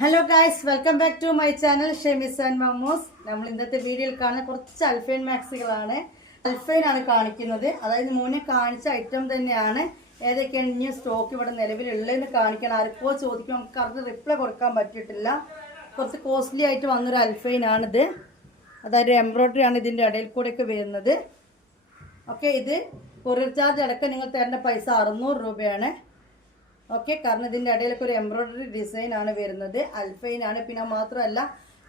Hello guys, welcome back to my channel Shemi's and Mammoo's. നമ്മൾ ഇന്നത്തെ വീഡിയോയിൽ കാണുന്ന കുറച്ച് അൽഫൈൻ മാക്സികളാണ്. അൽഫൈൻ ആണ് കാണിക്കുന്നത്. അതായത് മുന്നേ കാണിച്ച ഐറ്റം തന്നെയാണ്. ഏതൊക്കെയാണ് ഇനി സ്റ്റോക്ക് ഇവിടെ നിലവിലുള്ളതെന്ന് കാണിക്കാൻ ആർക്കോ ചോദിക്കും. നമുക്ക് അവർക്ക് റിപ്ലൈ കൊടുക്കാൻ പറ്റിയിട്ടില്ല. കുറച്ച് കോസ്റ്റ്ലി ആയിട്ട് വന്നൊരു അൽഫൈൻ ആണിത്. അതായത് എംബ്രോയ്ഡറി ആണ് ഇതിൻ്റെ ഇടയിൽ കൂടെയൊക്കെ വരുന്നത്. ഓക്കെ, ഇത് കൊറിയർ ചാർജ് അടക്കം നിങ്ങൾ തരേണ്ട പൈസ 600 രൂപയാണ്. ഓക്കെ, കാരണം ഇതിൻ്റെ ഇടയിലൊക്കെ ഒരു എംബ്രോയ്ഡറി ഡിസൈൻ ആണ് വരുന്നത്. അൽഫൈൻ ആണ്. പിന്നെ മാത്രമല്ല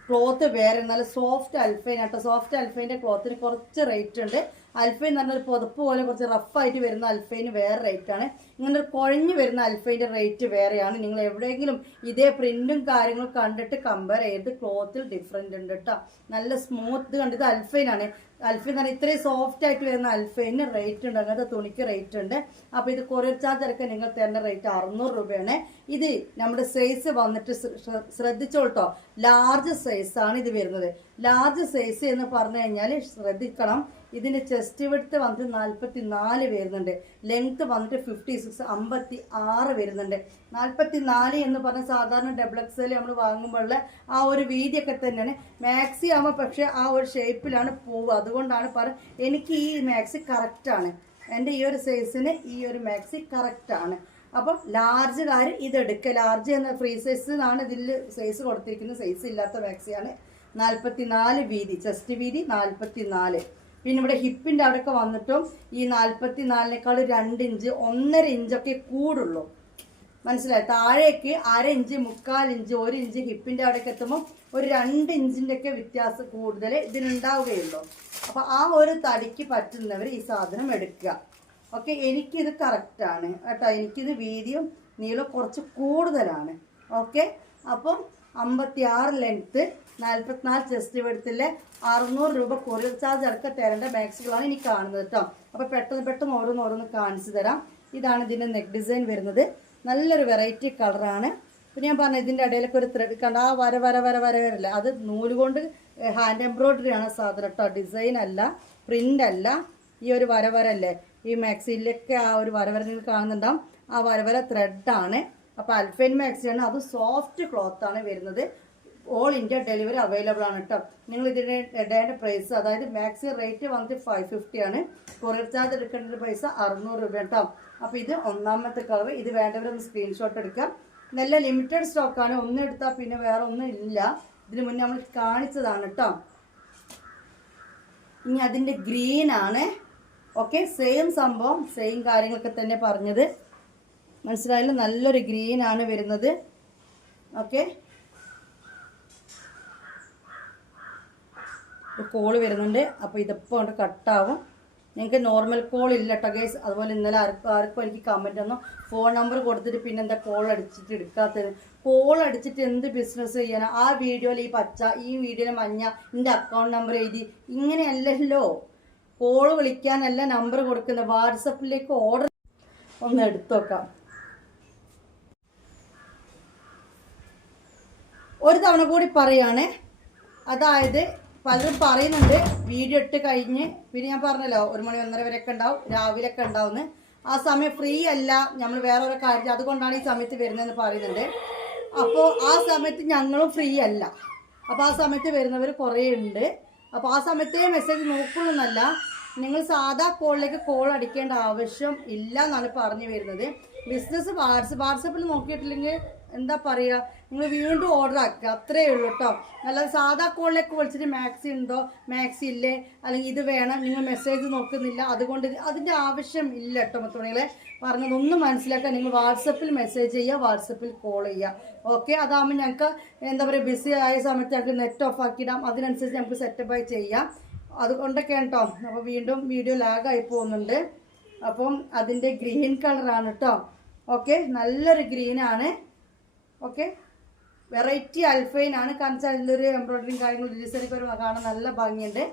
ക്ലോത്ത് വേറെ, നല്ല സോഫ്റ്റ് അൽഫൈൻ ആട്ടോ. സോഫ്റ്റ് അൽഫൈൻ്റെ ക്ലോത്തിന് കുറച്ച് റേറ്റ് ഉണ്ട്. അൽഫൈൻ എന്ന് പറഞ്ഞാൽ പുതപ്പ് പോലെ കുറച്ച് റഫായിട്ട് വരുന്ന അൽഫൈന് വേറെ റേറ്റ് ആണ്. ഇങ്ങനെ ഒരു കുഴഞ്ഞു വരുന്ന അൽഫൈൻ്റെ റേറ്റ് വേറെയാണ്. നിങ്ങൾ എവിടെയെങ്കിലും ഇതേ പ്രിന്റും കാര്യങ്ങളും കണ്ടിട്ട് കമ്പയർ ചെയ്ത് ക്ലോത്തിൽ ഡിഫറെൻ്റ് ഉണ്ട് കേട്ടോ. നല്ല സ്മൂത്ത് കണ്ടിട്ട് അൽഫൈൻ ആണ്. അൽഫൈൻ എന്ന് പറഞ്ഞാൽ ഇത്രയും സോഫ്റ്റ് ആയിട്ട് വരുന്ന അൽഫൈന് റേറ്റ് ഉണ്ട്. അങ്ങനത്തെ തുണിക്ക് റേറ്റ് ഉണ്ട്. അപ്പോൾ ഇത് കൊറിയർ ചാർജ് അടക്കം നിങ്ങൾ തരുന്ന റേറ്റ് 600 രൂപയാണ്. ഇത് നമ്മുടെ സൈസ് വന്നിട്ട് ശ്രദ്ധിച്ചോട്ടോ, ലാർജ് സൈസാണ് ഇത് വരുന്നത്. ലാർജ് സൈസ് എന്ന് പറഞ്ഞു കഴിഞ്ഞാൽ ശ്രദ്ധിക്കണം, ഇതിൻ്റെ ചെസ്റ്റ് വിഡ്ത്ത് വന്നിട്ട് 44 വരുന്നുണ്ട്. ലെങ്ത് വന്നിട്ട് 56 വരുന്നുണ്ട്. 44 എന്ന് പറഞ്ഞാൽ സാധാരണ ഡബിൾ എക്സൽ നമ്മൾ വാങ്ങുമ്പോഴുള്ള ആ ഒരു വീതിയൊക്കെ തന്നെയാണ്. മാക്സി ആകുമ്പോൾ പക്ഷേ ആ ഒരു ഷേപ്പിലാണ് പോവുക. അതുകൊണ്ടാണ് എനിക്ക് ഈ മാക്സി കറക്റ്റാണ്. എൻ്റെ ഈ ഒരു സൈസിന് ഈ ഒരു മാക്സി കറക്റ്റാണ്. അപ്പം ലാർജുകാർ ഇതെടുക്കുക. ലാർജ് എന്ന ഫ്രീ സൈസ് ആണ് ഇതിൽ സൈസ് കൊടുത്തിരിക്കുന്നത്. സൈസ് ഇല്ലാത്ത മാക്സിയാണ്. 44 വീതി, ചെസ്റ്റ് വീതി 44. പിന്നെ ഇവിടെ ഹിപ്പിൻ്റെ അവിടെയൊക്കെ വന്നിട്ടും ഈ 44-നേക്കാൾ 2 ഇഞ്ച് 1.5 ഇഞ്ചൊക്കെ കൂടുള്ളൂ. മനസ്സിലായി? താഴേക്ക് 1/2 ഇഞ്ച്, 3/4 ഇഞ്ച്, 1 ഇഞ്ച് ഹിപ്പിൻ്റെ അവിടേക്ക് എത്തുമ്പോൾ ഒരു 2 ഇഞ്ചിൻ്റെ ഒക്കെ വ്യത്യാസം കൂടുതൽ ഇതിനുണ്ടാവുകയുള്ളൂ. അപ്പോൾ ആ ഒരു തടിക്ക് പറ്റുന്നവർ ഈ സാധനം എടുക്കുക. ഓക്കെ, എനിക്കിത് കറക്റ്റാണ് കേട്ടോ. എനിക്കിത് വീതിയും നീളം കുറച്ച് കൂടുതലാണ്. ഓക്കെ, അപ്പം 56 ലെങ്ത്ത്, 44 ചെസ്റ്റ് വെടുത്തില്ലേ, 600 രൂപ കൊറിയർ ചാർജ് അടക്കം തരേണ്ട മാക്സികളാണ് എനിക്ക് കാണുന്നത് കേട്ടോ. അപ്പോൾ പെട്ടെന്ന് ഓരോന്ന് കാണിച്ചു തരാം. ഇതാണ് ഇതിൻ്റെ നെക്ക് ഡിസൈൻ വരുന്നത്. നല്ലൊരു വെറൈറ്റി കളറാണ്. പിന്നെ ഞാൻ പറഞ്ഞ ഇതിൻ്റെ ഇടയിലൊക്കെ ഒരു ത്രെഡ് കണ്ട ആ വരല്ല, അത് നൂല് കൊണ്ട് ഹാൻഡ് എംബ്രോയ്ഡറി ആണ് സാധനം കേട്ടോ. ഡിസൈൻ അല്ല, പ്രിൻ്റ് അല്ല. ഈ ഒരു വരല്ലേ ഈ മാക്സിയിലൊക്കെ ആ ഒരു നിങ്ങൾ കാണുന്നുണ്ടാവും. ആ വര ത്രെഡാണ്. അപ്പോൾ അൽഫൈൻ മാക്സിയാണ്. അത് സോഫ്റ്റ് ക്ലോത്താണ് വരുന്നത്. ഓൾ ഇന്ത്യ ഡെലിവറി അവൈലബിൾ ആണ് കേട്ടോ. നിങ്ങൾ ഇതിൻ്റെ ഇടേണ്ട പ്രൈസ്, അതായത് മാക്സി റേറ്റ് വന്നിട്ട് 550 ആണ്. കൊറിയർ ചാർജ് എടുക്കേണ്ട പൈസ 600 രൂപ കേട്ടോ. അപ്പോൾ ഇത് ഒന്നാമത്തെ കളർ. ഇത് വേണ്ടവരൊന്ന് സ്ക്രീൻഷോട്ട് എടുക്കാം. നല്ല ലിമിറ്റഡ് സ്റ്റോക്കാണ്. ഒന്നും എടുത്താൽ പിന്നെ വേറെ ഒന്നും ഇല്ല. ഇതിന് മുന്നേ നമ്മൾ കാണിച്ചതാണ് കേട്ടോ. ഇനി അതിൻ്റെ ഗ്രീനാണ്. ഓക്കെ, സെയിം സംഭവം, സെയിം കാര്യങ്ങളൊക്കെ തന്നെ പറഞ്ഞത്. മനസ്സിലായാലും നല്ലൊരു ഗ്രീനാണ് വരുന്നത്. ഓക്കെ, കോള് വരുന്നുണ്ട്. അപ്പോൾ ഇതിപ്പോൾ കൊണ്ട് കട്ടാവും. ഞങ്ങൾക്ക് നോർമൽ കോൾ ഇല്ല കേട്ടോ ഗൈസ്. അതുപോലെ ഇന്നലെ ആർക്കും എനിക്ക് കമൻറ്റ് ഒന്നും ഫോൺ നമ്പർ കൊടുത്തിട്ട് പിന്നെ എന്താ കോൾ അടിച്ചിട്ട് എടുക്കാത്തത്. കോൾ അടിച്ചിട്ട് എന്ത് ബിസിനസ് ചെയ്യാനാ? ആ വീഡിയോയിൽ ഈ പച്ച, ഈ വീഡിയോയിൽ മഞ്ഞ, എൻ്റെ അക്കൗണ്ട് നമ്പർ എഴുതി, ഇങ്ങനെയല്ലല്ലോ. കോള് വിളിക്കാനല്ല നമ്പർ കൊടുക്കുന്നത്. വാട്സപ്പിലേക്ക് ഓർഡർ ഒന്ന് എടുത്തു നോക്കാം. ഒരു തവണ കൂടി പറയാണ്. അതായത് പലരും പറയുന്നുണ്ട് വീഡിയോ ഇട്ട് കഴിഞ്ഞ്, പിന്നെ ഞാൻ പറഞ്ഞല്ലോ 1 മണി 1:30 വരെയൊക്കെ ഉണ്ടാവും, രാവിലെയൊക്കെ ഉണ്ടാവുമെന്ന്. ആ സമയം ഫ്രീ അല്ല, നമ്മൾ വേറെ ഒരു കാര്യം, അതുകൊണ്ടാണ് ഈ സമയത്ത് വരുന്നതെന്ന് പറയുന്നുണ്ട്. അപ്പോൾ ആ സമയത്ത് ഞങ്ങളും ഫ്രീ അല്ല. അപ്പോൾ ആ സമയത്ത് വരുന്നവർ കുറേ ഉണ്ട്. അപ്പോൾ ആ സമയത്തേ മെസ്സേജ് നോക്കണമെന്നല്ല, നിങ്ങൾ സാധാ കോളിലേക്ക് കോൾ അടിക്കേണ്ട ആവശ്യം ഇല്ല എന്നാണ് പറഞ്ഞു വരുന്നത്. ബിസിനസ് വാട്സപ്പിൽ നോക്കിയിട്ടില്ലെങ്കിൽ എന്താ പറയുക, നിങ്ങൾ വീണ്ടും ഓർഡർ ആക്കുക, അത്രയേ ഉള്ളൂ കേട്ടോ. അല്ലാതെ സാധാ കോളിലേക്ക് വിളിച്ചിട്ട് മാക്സി ഉണ്ടോ, മാക്സി ഇല്ലേ, അല്ലെങ്കിൽ ഇത് വേണം, നിങ്ങൾ മെസ്സേജ് നോക്കുന്നില്ല, അതുകൊണ്ട് അതിൻ്റെ ആവശ്യം ഇല്ല കേട്ടോ. മൊത്തങ്ങളെ പറഞ്ഞതൊന്നും മനസ്സിലാക്കാൻ നിങ്ങൾ വാട്സപ്പിൽ മെസ്സേജ് ചെയ്യുക, വാട്സപ്പിൽ കോൾ ചെയ്യുക. ഓക്കെ, അതാകുമ്പോൾ ഞങ്ങൾക്ക് എന്താ പറയുക, ബിസി ആയ സമയത്ത് ഞങ്ങൾക്ക് നെറ്റ് ഓഫ് ആക്കിയിടാം. അതിനനുസരിച്ച് നമുക്ക് സെറ്റപ്പായി ചെയ്യാം. അതുകൊണ്ടൊക്കെയാണ് കേട്ടോ. അപ്പോൾ വീണ്ടും വീഡിയോ ലാഗായി പോകുന്നുണ്ട്. അപ്പം അതിൻ്റെ ഗ്രീൻ കളറാണ് കേട്ടോ. ഓക്കെ, നല്ലൊരു ഗ്രീനാണ്. ഓക്കെ, വെറൈറ്റി അൽഫൈൻ ആണ്. കാരണം അതിലൊരു എംബ്രോയ്ഡറിയും കാര്യങ്ങളും ഡിസൈനൊക്കെ ഒരു കാണാൻ നല്ല ഭംഗിയുണ്ട്.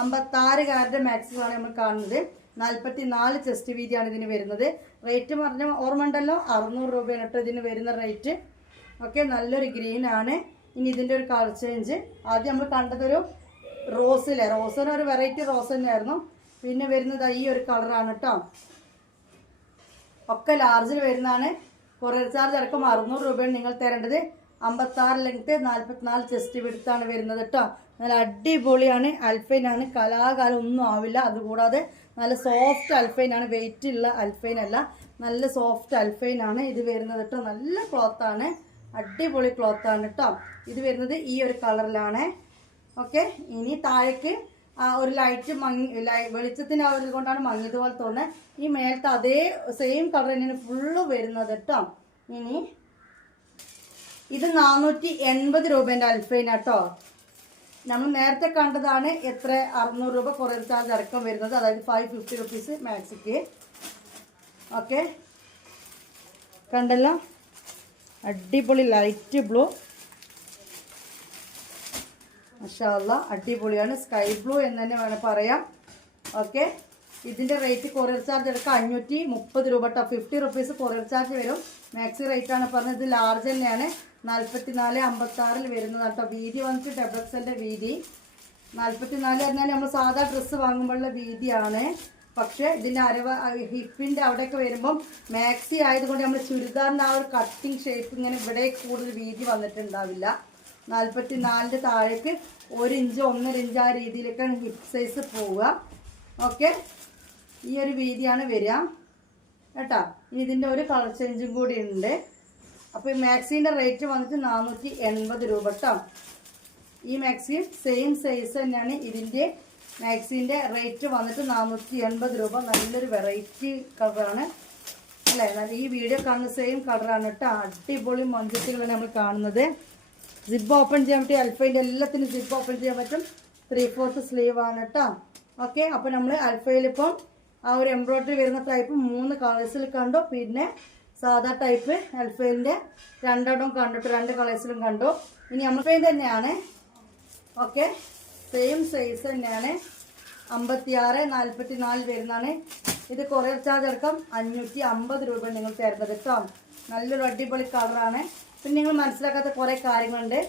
56 മാക്സിമാണ് നമ്മൾ കാണുന്നത്. 44 ചെസ്റ്റ് വീതിയാണ് ഇതിന് വരുന്നത്. റേറ്റ് പറഞ്ഞ ഓർമ്മ ഉണ്ടല്ലോ, 600 രൂപയാണ് കേട്ടോ ഇതിന് വരുന്ന റേറ്റ്. ഓക്കെ, നല്ലൊരു ഗ്രീനാണ്. ഇനി ഇതിൻ്റെ ഒരു കളർ ചേഞ്ച്. ആദ്യം നമ്മൾ കണ്ടതൊരു റോസിന് ഒരു വെറൈറ്റി റോസ് തന്നെയായിരുന്നു. പിന്നെ വരുന്നത് ഈ ഒരു കളറാണ് കേട്ടോ. ഒക്കെ ലാർജിൽ വരുന്നതാണ്. കൊറിയർ ചാർജ് അടക്കം 600 രൂപയാണ് നിങ്ങൾ തരേണ്ടത്. 56 ലെങ്ത്, 44 ചെസ്റ്റ് വിഡ്ത്താണ് വരുന്നത് കേട്ടോ. നല്ല അടിപൊളിയാണ്, അൽഫൈനാണ്, കലാകാലം ഒന്നും ആവില്ല. അതുകൂടാതെ നല്ല സോഫ്റ്റ് അൽഫൈനാണ്, വെയിറ്റ് ഉള്ള അൽഫൈൻ അല്ല, നല്ല സോഫ്റ്റ് അൽഫൈനാണ് ഇത് വരുന്നത് കേട്ടോ. നല്ല ക്ലോത്താണ്, അടിപൊളി ക്ലോത്താണ് കേട്ടോ. ഇത് വരുന്നത് ഈ ഒരു കളറിലാണ്. ഓക്കെ, ഇനി താഴേക്ക് ഒരു ലൈറ്റ് വെളിച്ചത്തിന് കൊണ്ടാണ് മങ്ങിയതുപോലെ തോന്നുന്നത്. ഈ മേലത്തെ അതേ സെയിം കളർ തന്നെയാണ് ഫുള്ള് വരുന്നത് കേട്ടോ. ഇനി ഇത് 480 രൂപേൻ്റെ അൽഫൈൻ കേട്ടോ. നമ്മൾ നേരത്തെ കണ്ടതാണ് എത്ര 600 രൂപ കൊറിയർ ചാർജ് അടക്കം വരുന്നത്, അതായത് 550 റുപ്പീസ് മാക്സിക്ക്. ഓക്കെ, കണ്ടല്ലോ, അടിപൊളി ലൈറ്റ് ബ്ലൂ, മാഷാ അല്ലാ അടിപൊളിയാണ്. സ്കൈ ബ്ലൂ എന്ന് തന്നെ വേണം പറയാം. ഓക്കെ, ഇതിൻ്റെ റേറ്റ് കൊറിയർ ചാർജ് എടുക്കുക 530 രൂപ കേട്ടോ. 50 റുപ്പീസ് കൊറിയർ ചാർജ് വരും. മാക്സി റേറ്റാണ് പറഞ്ഞത്. ഇത് ലാർജ് തന്നെയാണ്, 44-56 വരുന്നത് കേട്ടോ. വീതി വന്നിട്ട് ഡബിൾ എക്സലിൻ്റെ വീതി 44 പറഞ്ഞാൽ നമ്മൾ സാധാ ഡ്രസ്സ് വാങ്ങുമ്പോഴുള്ള വീതിയാണ്. പക്ഷേ ഇതിൻ്റെ ഹിപ്പിൻ്റെ അവിടെയൊക്കെ വരുമ്പം മാക്സി ആയതുകൊണ്ട് നമ്മൾ ചുരിദാറിൻ്റെ ആ ഒരു കട്ടിങ് ഷേപ്പ് ഇങ്ങനെ ഇവിടെ കൂടുതൽ വീതി വന്നിട്ടുണ്ടാവില്ല. 44 താഴേക്ക് 1 ഇഞ്ച് 1.5 ഇഞ്ച് ആ രീതിയിലേക്കാണ് ഹിപ്പ് സൈസ് പോവുക. ഓക്കെ, ഈ ഒരു വീതിയാണ് വരിക കേട്ടോ. ഇതിൻ്റെ ഒരു കളർ ചേഞ്ചും കൂടി ഉണ്ട്. അപ്പോൾ ഈ മാക്സിൻ്റെ റേറ്റ് വന്നിട്ട് 480 രൂപ കേട്ടോ. ഈ മാക്സി സെയിം സൈസ് തന്നെയാണ്. ഇതിൻ്റെ മാക്സിൻ്റെ റേറ്റ് വന്നിട്ട് 480 രൂപ. നല്ലൊരു വെറൈറ്റി കളറാണ് അല്ലേ. ഈ വീഡിയോ കാണുന്ന സെയിം കളറാണ് കേട്ടോ. അടിപൊളി മഞ്ചത്തികളാണ് നമ്മൾ കാണുന്നത്. സിബ് ഓപ്പൺ ചെയ്യാൻ പറ്റും, അൽഫൈൻ്റെ എല്ലാത്തിനും സിബ് ഓപ്പൺ ചെയ്യാൻ പറ്റും. 3/4 സ്ലീവ് ആണ് കേട്ടോ. ഓക്കെ, അപ്പോൾ നമ്മൾ അൽഫയിലിപ്പം ആ ഒരു എംബ്രോയ്ഡറി വരുന്ന ടൈപ്പ് 3 കളേഴ്സിൽ കണ്ടു. പിന്നെ സാധാ ടൈപ്പ് അൽഫൈൻ്റെ 2 കണ്ടിട്ട് 2 കളേഴ്സിലും കണ്ടു. ഇനി അൽഫൈൻ തന്നെയാണ്. ഓക്കെ, സെയിം സൈസ് തന്നെയാണ്. 56-44 വരുന്നതാണ്. ഇത് കൊറിയർ ചാർജ് അടക്കം 550 രൂപ നിങ്ങൾ തരുന്നത് കേട്ടോ. നല്ലൊരു അടിപൊളി കളറാണ്. പിന്നെ നിങ്ങൾ മനസ്സിലാക്കാത്ത കുറേ കാര്യങ്ങളുണ്ട്.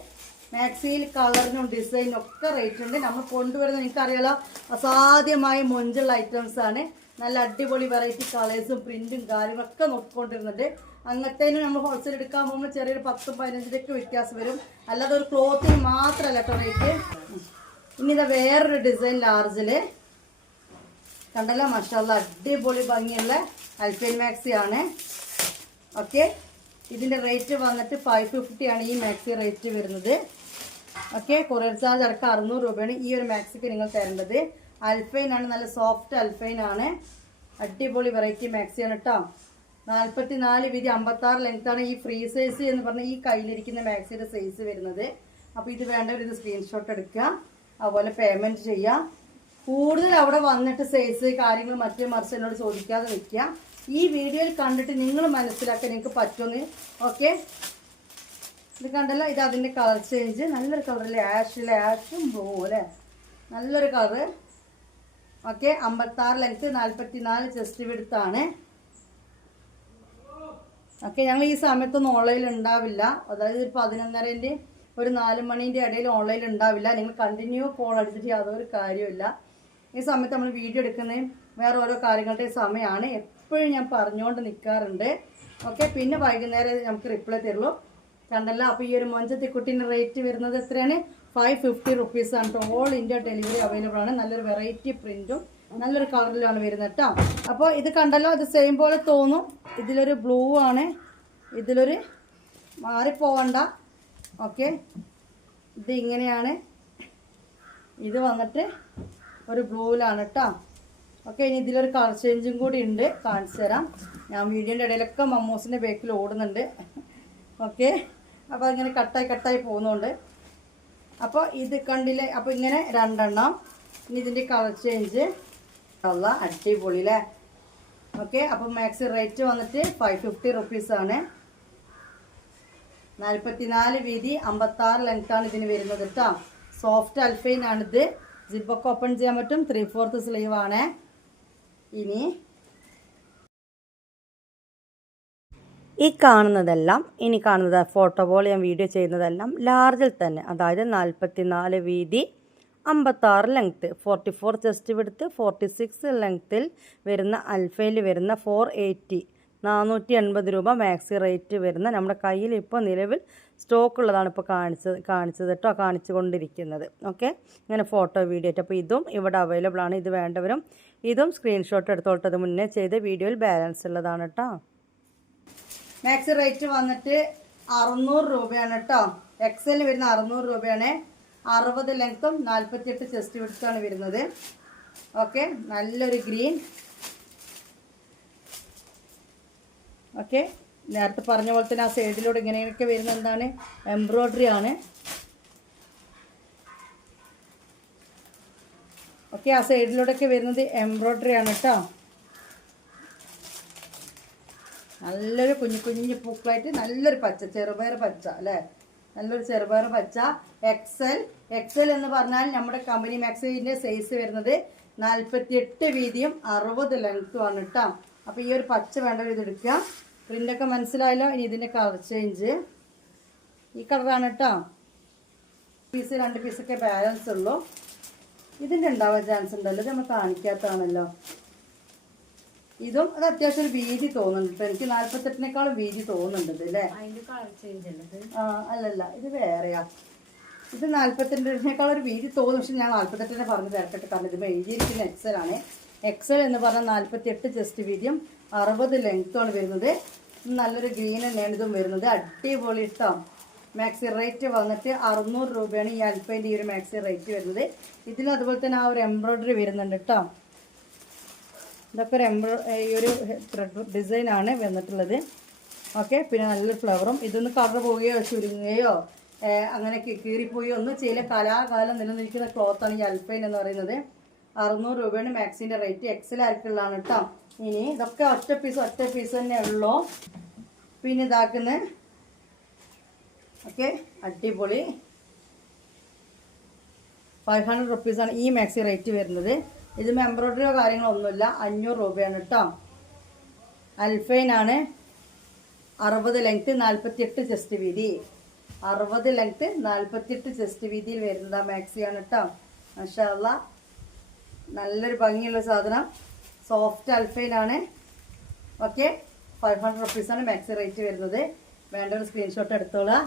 മാക്സിയിൽ കളറിനും ഡിസൈനും ഒക്കെ റേറ്റ് ഉണ്ട്. നമ്മൾ കൊണ്ടുവരുന്നത് നിങ്ങൾക്കറിയാലോ, അസാധ്യമായ മൊഞ്ചുള്ള ഐറ്റംസാണ്. നല്ല അടിപൊളി വെറൈറ്റി കളേഴ്സും പ്രിൻറ്റും കാര്യങ്ങളൊക്കെ നോക്കിക്കൊണ്ടിരുന്നുണ്ട്. അങ്ങനത്തേനും നമ്മൾ ഹോൾസെയിൽ എടുക്കാൻ പോകുമ്പോൾ ചെറിയൊരു 10-15 വ്യത്യാസം വരും. അല്ലാതെ ഒരു ക്ലോത്തിന് മാത്രമല്ല കേട്ടോ റേറ്റ്. ഇനി ഇതാ വേറൊരു ഡിസൈൻ ലാർജിൽ കണ്ടല്ലോ, മാഷാ അല്ലാ അടിപൊളി ഭംഗിയുള്ള അൽഫൈൻ മാക്സി ആണ്. ഓക്കെ, ഇതിൻ്റെ റേറ്റ് വന്നിട്ട് 550 ആണ് ഈ മാക്സി റേറ്റ് വരുന്നത്. ഓക്കെ, കൊറിയർ ചാർജ് അടക്കം 600 രൂപയാണ് ഈ ഒരു മാക്സിക്ക് നിങ്ങൾ തരേണ്ടത്. അൽഫൈൻ ആണ്, നല്ല സോഫ്റ്റ് അൽഫൈൻ ആണ്. അടിപൊളി വെറൈറ്റി മാക്സിയാണ് കേട്ടോ. 44 വീതി 56 ലെങ്ത്താണ് ഈ ഫ്രീ സൈസ് എന്ന് പറഞ്ഞാൽ ഈ കയ്യിലിരിക്കുന്ന മാക്സിയുടെ സൈസ് വരുന്നത്. അപ്പോൾ ഇത് വേണ്ടവർ ഇത് സ്ക്രീൻഷോട്ട് എടുക്കുക, അതുപോലെ പേയ്മെൻറ്റ് ചെയ്യുക. കൂടുതൽ അവിടെ വന്നിട്ട് സൈസ് കാര്യങ്ങൾ മറ്റേ മറിച്ച് എന്നോട് ചോദിക്കാതെ വെക്കുക. ഈ വീഡിയോയിൽ കണ്ടിട്ട് നിങ്ങൾ മനസ്സിലാക്കാൻ നിങ്ങൾക്ക് പറ്റുമെന്ന്. ഓക്കെ, ഇത് കണ്ടല്ലോ, ഇത് അതിൻ്റെ കളർ ചേഞ്ച്. നല്ലൊരു കളറല്ലേ, ആഷും ബ്ലൂ അല്ലേ, നല്ലൊരു കളറ്. ഓക്കെ, 56 ലെങ്ത്, 44 ചെസ്റ്റ് വിഡ്ത്താണ്. ഓക്കെ, ഞങ്ങൾ ഈ സമയത്തൊന്നും ഓൺലൈനിൽ ഉണ്ടാവില്ല. അതായത് 11:30 ഒരു 4 മണീൻ്റെ ഇടയിൽ ഓൺലൈനിൽ ഉണ്ടാവില്ല. നിങ്ങൾ കണ്ടിന്യൂ കോൾ അടിച്ചിട്ട് യാതൊരു കാര്യമില്ല. ഈ സമയത്ത് നമ്മൾ വീഡിയോ എടുക്കുന്നതും വേറെ ഓരോ കാര്യങ്ങളുടെ സമയമാണ്. എപ്പോഴും ഞാൻ പറഞ്ഞുകൊണ്ട് നിൽക്കാറുണ്ട്. ഓക്കെ, പിന്നെ വൈകുന്നേരം നമുക്ക് റിപ്ലൈ തരുള്ളൂ. കണ്ടല്ലോ, അപ്പോൾ ഈ ഒരു മൊഞ്ചത്തിക്കുട്ടീൻ്റെ റേറ്റ് വരുന്നത് എത്രയാണ്? 550 റുപ്പീസാണ് കേട്ടോ. ഓൾ ഇന്ത്യ ഡെലിവറി അവൈലബിൾ ആണ്. നല്ലൊരു വെറൈറ്റി പ്രിൻറ്റും നല്ലൊരു കളറിലാണ് വരുന്നത് കേട്ടോ. അപ്പോൾ ഇത് കണ്ടല്ലോ, ഇത് സെയിം പോലെ തോന്നും. ഇതിലൊരു ബ്ലൂ ആണ്, ഇതിലൊരു മാറിപ്പോവണ്ട. ഓക്കെ, ഇത് ഇങ്ങനെയാണ്, ഇത് വന്നിട്ട് ഒരു ബ്ലൂവിലാണ് കേട്ടോ. ഓക്കെ, ഇനി ഇതിലൊരു കളർ ചേഞ്ചും കൂടി ഉണ്ട്, കാണിച്ചു തരാം. ഞാൻ വീഡിയോൻ്റെ ഇടയിലൊക്കെ മമ്മൂസിൻ്റെ ബേക്കിൽ ഓടുന്നുണ്ട്. ഓക്കെ, അപ്പോൾ അതിങ്ങനെ കട്ടായി പോകുന്നുണ്ട്. അപ്പോൾ ഇത് കണ്ടില്ലേ, അപ്പോൾ ഇങ്ങനെ 2 എണ്ണം. ഇനി ഇതിൻ്റെ കളർ ചേഞ്ച് ഉള്ള അടിപൊളി അല്ലേ. ഓക്കെ, അപ്പോൾ മാക്സി റേറ്റ് വന്നിട്ട് 550 റുപ്പീസാണ്. 44 വീതി 56 ലെങ്ത്താണ് ഇതിന് വരുന്നത് കേട്ടോ. സോഫ്റ്റ് അൽഫൈനാണിത്. ജിബൊക്കെ ഓപ്പൺ ചെയ്യാൻ പറ്റും. 3/4 സ്ലീവ് ആണ്. ഇനി ഈ കാണുന്നതെല്ലാം, ഇനി കാണുന്നത് ഫോട്ടോ പോലെ ഞാൻ വീഡിയോ ചെയ്യുന്നതെല്ലാം ലാർജിൽ തന്നെ, അതായത് 44 വീതി 56 ലെങ്ത്ത്, 44 ചെസ്റ്റ് വിഡ്ത്ത്, 46 ലെങ്ത്തിൽ വരുന്ന അൽഫയിൽ വരുന്ന 480 480 രൂപ മാക്സി റേറ്റ് വരുന്ന നമ്മുടെ കയ്യിൽ ഇപ്പോൾ നിലവിൽ സ്റ്റോക്ക് ഉള്ളതാണ് ഇപ്പോൾ കാണിച്ചത് കേട്ടോ, കാണിച്ചു കൊണ്ടിരിക്കുന്നത്. ഓക്കെ, ഇങ്ങനെ ഫോട്ടോ വീഡിയോ ആയിട്ട്. അപ്പോൾ ഇതും ഇവിടെ അവൈലബിൾ ആണ്. ഇത് വേണ്ടവരും ഇതും സ്ക്രീൻഷോട്ട് എടുത്തോട്ടത് മുന്നേ ചെയ്ത വീഡിയോയിൽ ബാലൻസ് ഉള്ളതാണ് കേട്ടോ. മാക്സി റേറ്റ് വന്നിട്ട് 600 രൂപയാണ് കേട്ടോ. എക്സൽ വരുന്ന 600 രൂപയാണ്. 60 ലെങ്ത്തും 48 ചെസ്റ്റ് വിഡ്ത്താണ് വരുന്നത്. ഓക്കെ, നല്ലൊരു ഗ്രീൻ. ഓക്കെ, നേരത്തെ പറഞ്ഞ പോലെ തന്നെ ആ സൈഡിലൂടെ ഇങ്ങനെയൊക്കെ വരുന്ന എന്താണ്, എംബ്രോയ്ഡറി ആണ്. ഓക്കെ, ആ സൈഡിലൂടെയൊക്കെ വരുന്നത് എംബ്രോയ്ഡറി ആണ് കേട്ടോ. നല്ലൊരു കുഞ്ഞു കുഞ്ഞു പൂക്കളായിട്ട് നല്ലൊരു പച്ച, ചെറുപയർ പച്ച അല്ലേ, നല്ലൊരു ചെറുപയർ പച്ച. എക്സൽ എന്ന് പറഞ്ഞാൽ നമ്മുടെ കമ്പനി മാക്സിൻ്റെ സൈസ് വരുന്നത് 48 വീതിയും 60 ലെങ്ത്തും ആണ് കേട്ടോ. അപ്പോൾ ഈ ഒരു പച്ച വേണ്ടവർ ഇതെടുക്കുക. പ്രിൻ്റൊക്കെ മനസ്സിലായല്ലോ. ഇനി ഇതിൻ്റെ കളർ ചേഞ്ച് ഈ കളറാണ് കേട്ടോ. പീസ് 2 പീസൊക്കെ ബാലൻസ് ഉള്ളൂ. ഇതിൻ്റെ ഉണ്ടാവാൻ ചാൻസ് ഉണ്ടല്ലോ, ഇത് നമ്മൾ കാണിക്കാത്തതാണല്ലോ. ഇതും അത് അത്യാവശ്യം ഒരു വീതി തോന്നുന്നുണ്ട്. എനിക്ക് 48-നേക്കാളും വീതി തോന്നുന്നുണ്ട് അല്ലേ. അല്ലല്ല, ഇത് വേറെയാ. ഇത് 48-നേക്കാളും ഒരു വീതി തോന്നും. പക്ഷെ ഞാൻ 48-നെ പറഞ്ഞ് തിരക്കട്ടെ, കാരണം ഇത് എഴുതിയിരിക്കുന്ന എക്സലാണ്. എക്സൽ എന്ന് പറഞ്ഞാൽ 48 ചെസ്റ്റ് വീതിയും 60 ലെങ്ത്തുമാണ് വരുന്നത്. നല്ലൊരു ഗ്രീൻ തന്നെയാണ് ഇതും വരുന്നത്. അടിപൊളി കേട്ടോ. മാക്സി റേറ്റ് വന്നിട്ട് 600 രൂപയാണ് ഈ അൽഫൈൻ്റെ ഈ ഒരു മാക്സി റേറ്റ് വരുന്നത്. ഇതിലും അതുപോലെ തന്നെ ആ ഒരു എംബ്രോയ്ഡറി വരുന്നുണ്ട് കേട്ടോ. ഇതൊക്കെ ഒരു ഈ ഒരു ത്രെഡ് ഡിസൈനാണ് വന്നിട്ടുള്ളത്. ഓക്കെ, പിന്നെ നല്ലൊരു ഫ്ലവറും. ഇതൊന്ന് കളർ പോവുകയോ ചുരുങ്ങുകയോ അങ്ങനെ കീറിപ്പോയോ ഒന്നും ചെയ്യില്ല. കലാകാലം നിലനിൽക്കുന്ന ക്ലോത്താണ് ഈ അൽഫൈൻ എന്ന് പറയുന്നത്. 600 രൂപയാണ് മാക്സിൻ്റെ റേറ്റ്. എക്സൽ ആർക്കുള്ളതാണ് കേട്ടോ. ഇനി ഇതൊക്കെ ഒറ്റ പീസ് തന്നെ ഉള്ളൂ. പിന്നെ ഇതാക്കുന്നത് ഓക്കെ, അടിപൊളി 500 റുപ്പീസാണ് ഈ മാക്സി റേറ്റ് വരുന്നത്. ഇതിന് എംബ്രോയ്ഡറിയോ കാര്യങ്ങളോ ഒന്നുമില്ല. 500 രൂപയാണ് കേട്ടോ. അൽഫൈൻ ആണ്. 60 ലെങ്ത്ത് 48 ചെസ്റ്റ് വീതി. 60 ലെങ്ത്ത് 48 ചെസ്റ്റ് വീതിയിൽ വരുന്നത് മാക്സിയാണ് കേട്ടോ. മാഷാ അല്ലാഹ്, നല്ലൊരു ഭംഗിയുള്ള സാധനം. സോഫ്റ്റ് അൽഫൈൻ ആണ്. ഓക്കെ, 500 റുപ്പീസാണ് മാക്സി റേറ്റ് വരുന്നത്. വേണ്ട ഒരു സ്ക്രീൻഷോട്ട് എടുത്തോളാം.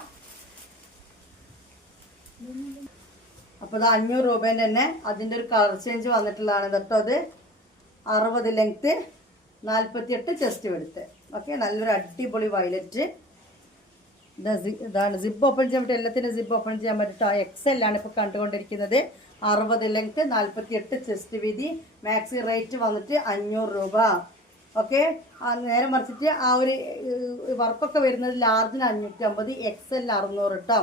അപ്പോൾ ഇത് 500 രൂപേൻ്റെ തന്നെ അതിൻ്റെ ഒരു കളർ ചേഞ്ച് വന്നിട്ടുള്ളതാണ് കേട്ടോ. അത് 60 ലെങ്ത്ത് 48 ചെസ്റ്റ് വെടുത്ത്. ഓക്കെ, നല്ലൊരു അടിപൊളി വയലറ്റ്. ഇതാണ് സിബ് ഓപ്പൺ ചെയ്യാൻ പറ്റും. എല്ലാത്തിനും സിബ് ഓപ്പൺ ചെയ്യാൻ പറ്റും. എക്സെല്ലാണ് ഇപ്പോൾ കണ്ടുകൊണ്ടിരിക്കുന്നത്. 60 ലെങ്ത്ത് 48 ചെസ്റ്റ് വീതി. മാക്സി റേറ്റ് വന്നിട്ട് 500 രൂപ. ഓക്കെ, നേരെ മറിച്ചിട്ട് ആ ഒരു വർക്കൊക്കെ വരുന്നത് ലാർജിന് 550, എക്സെല്ലിന് 600 കേട്ടോ.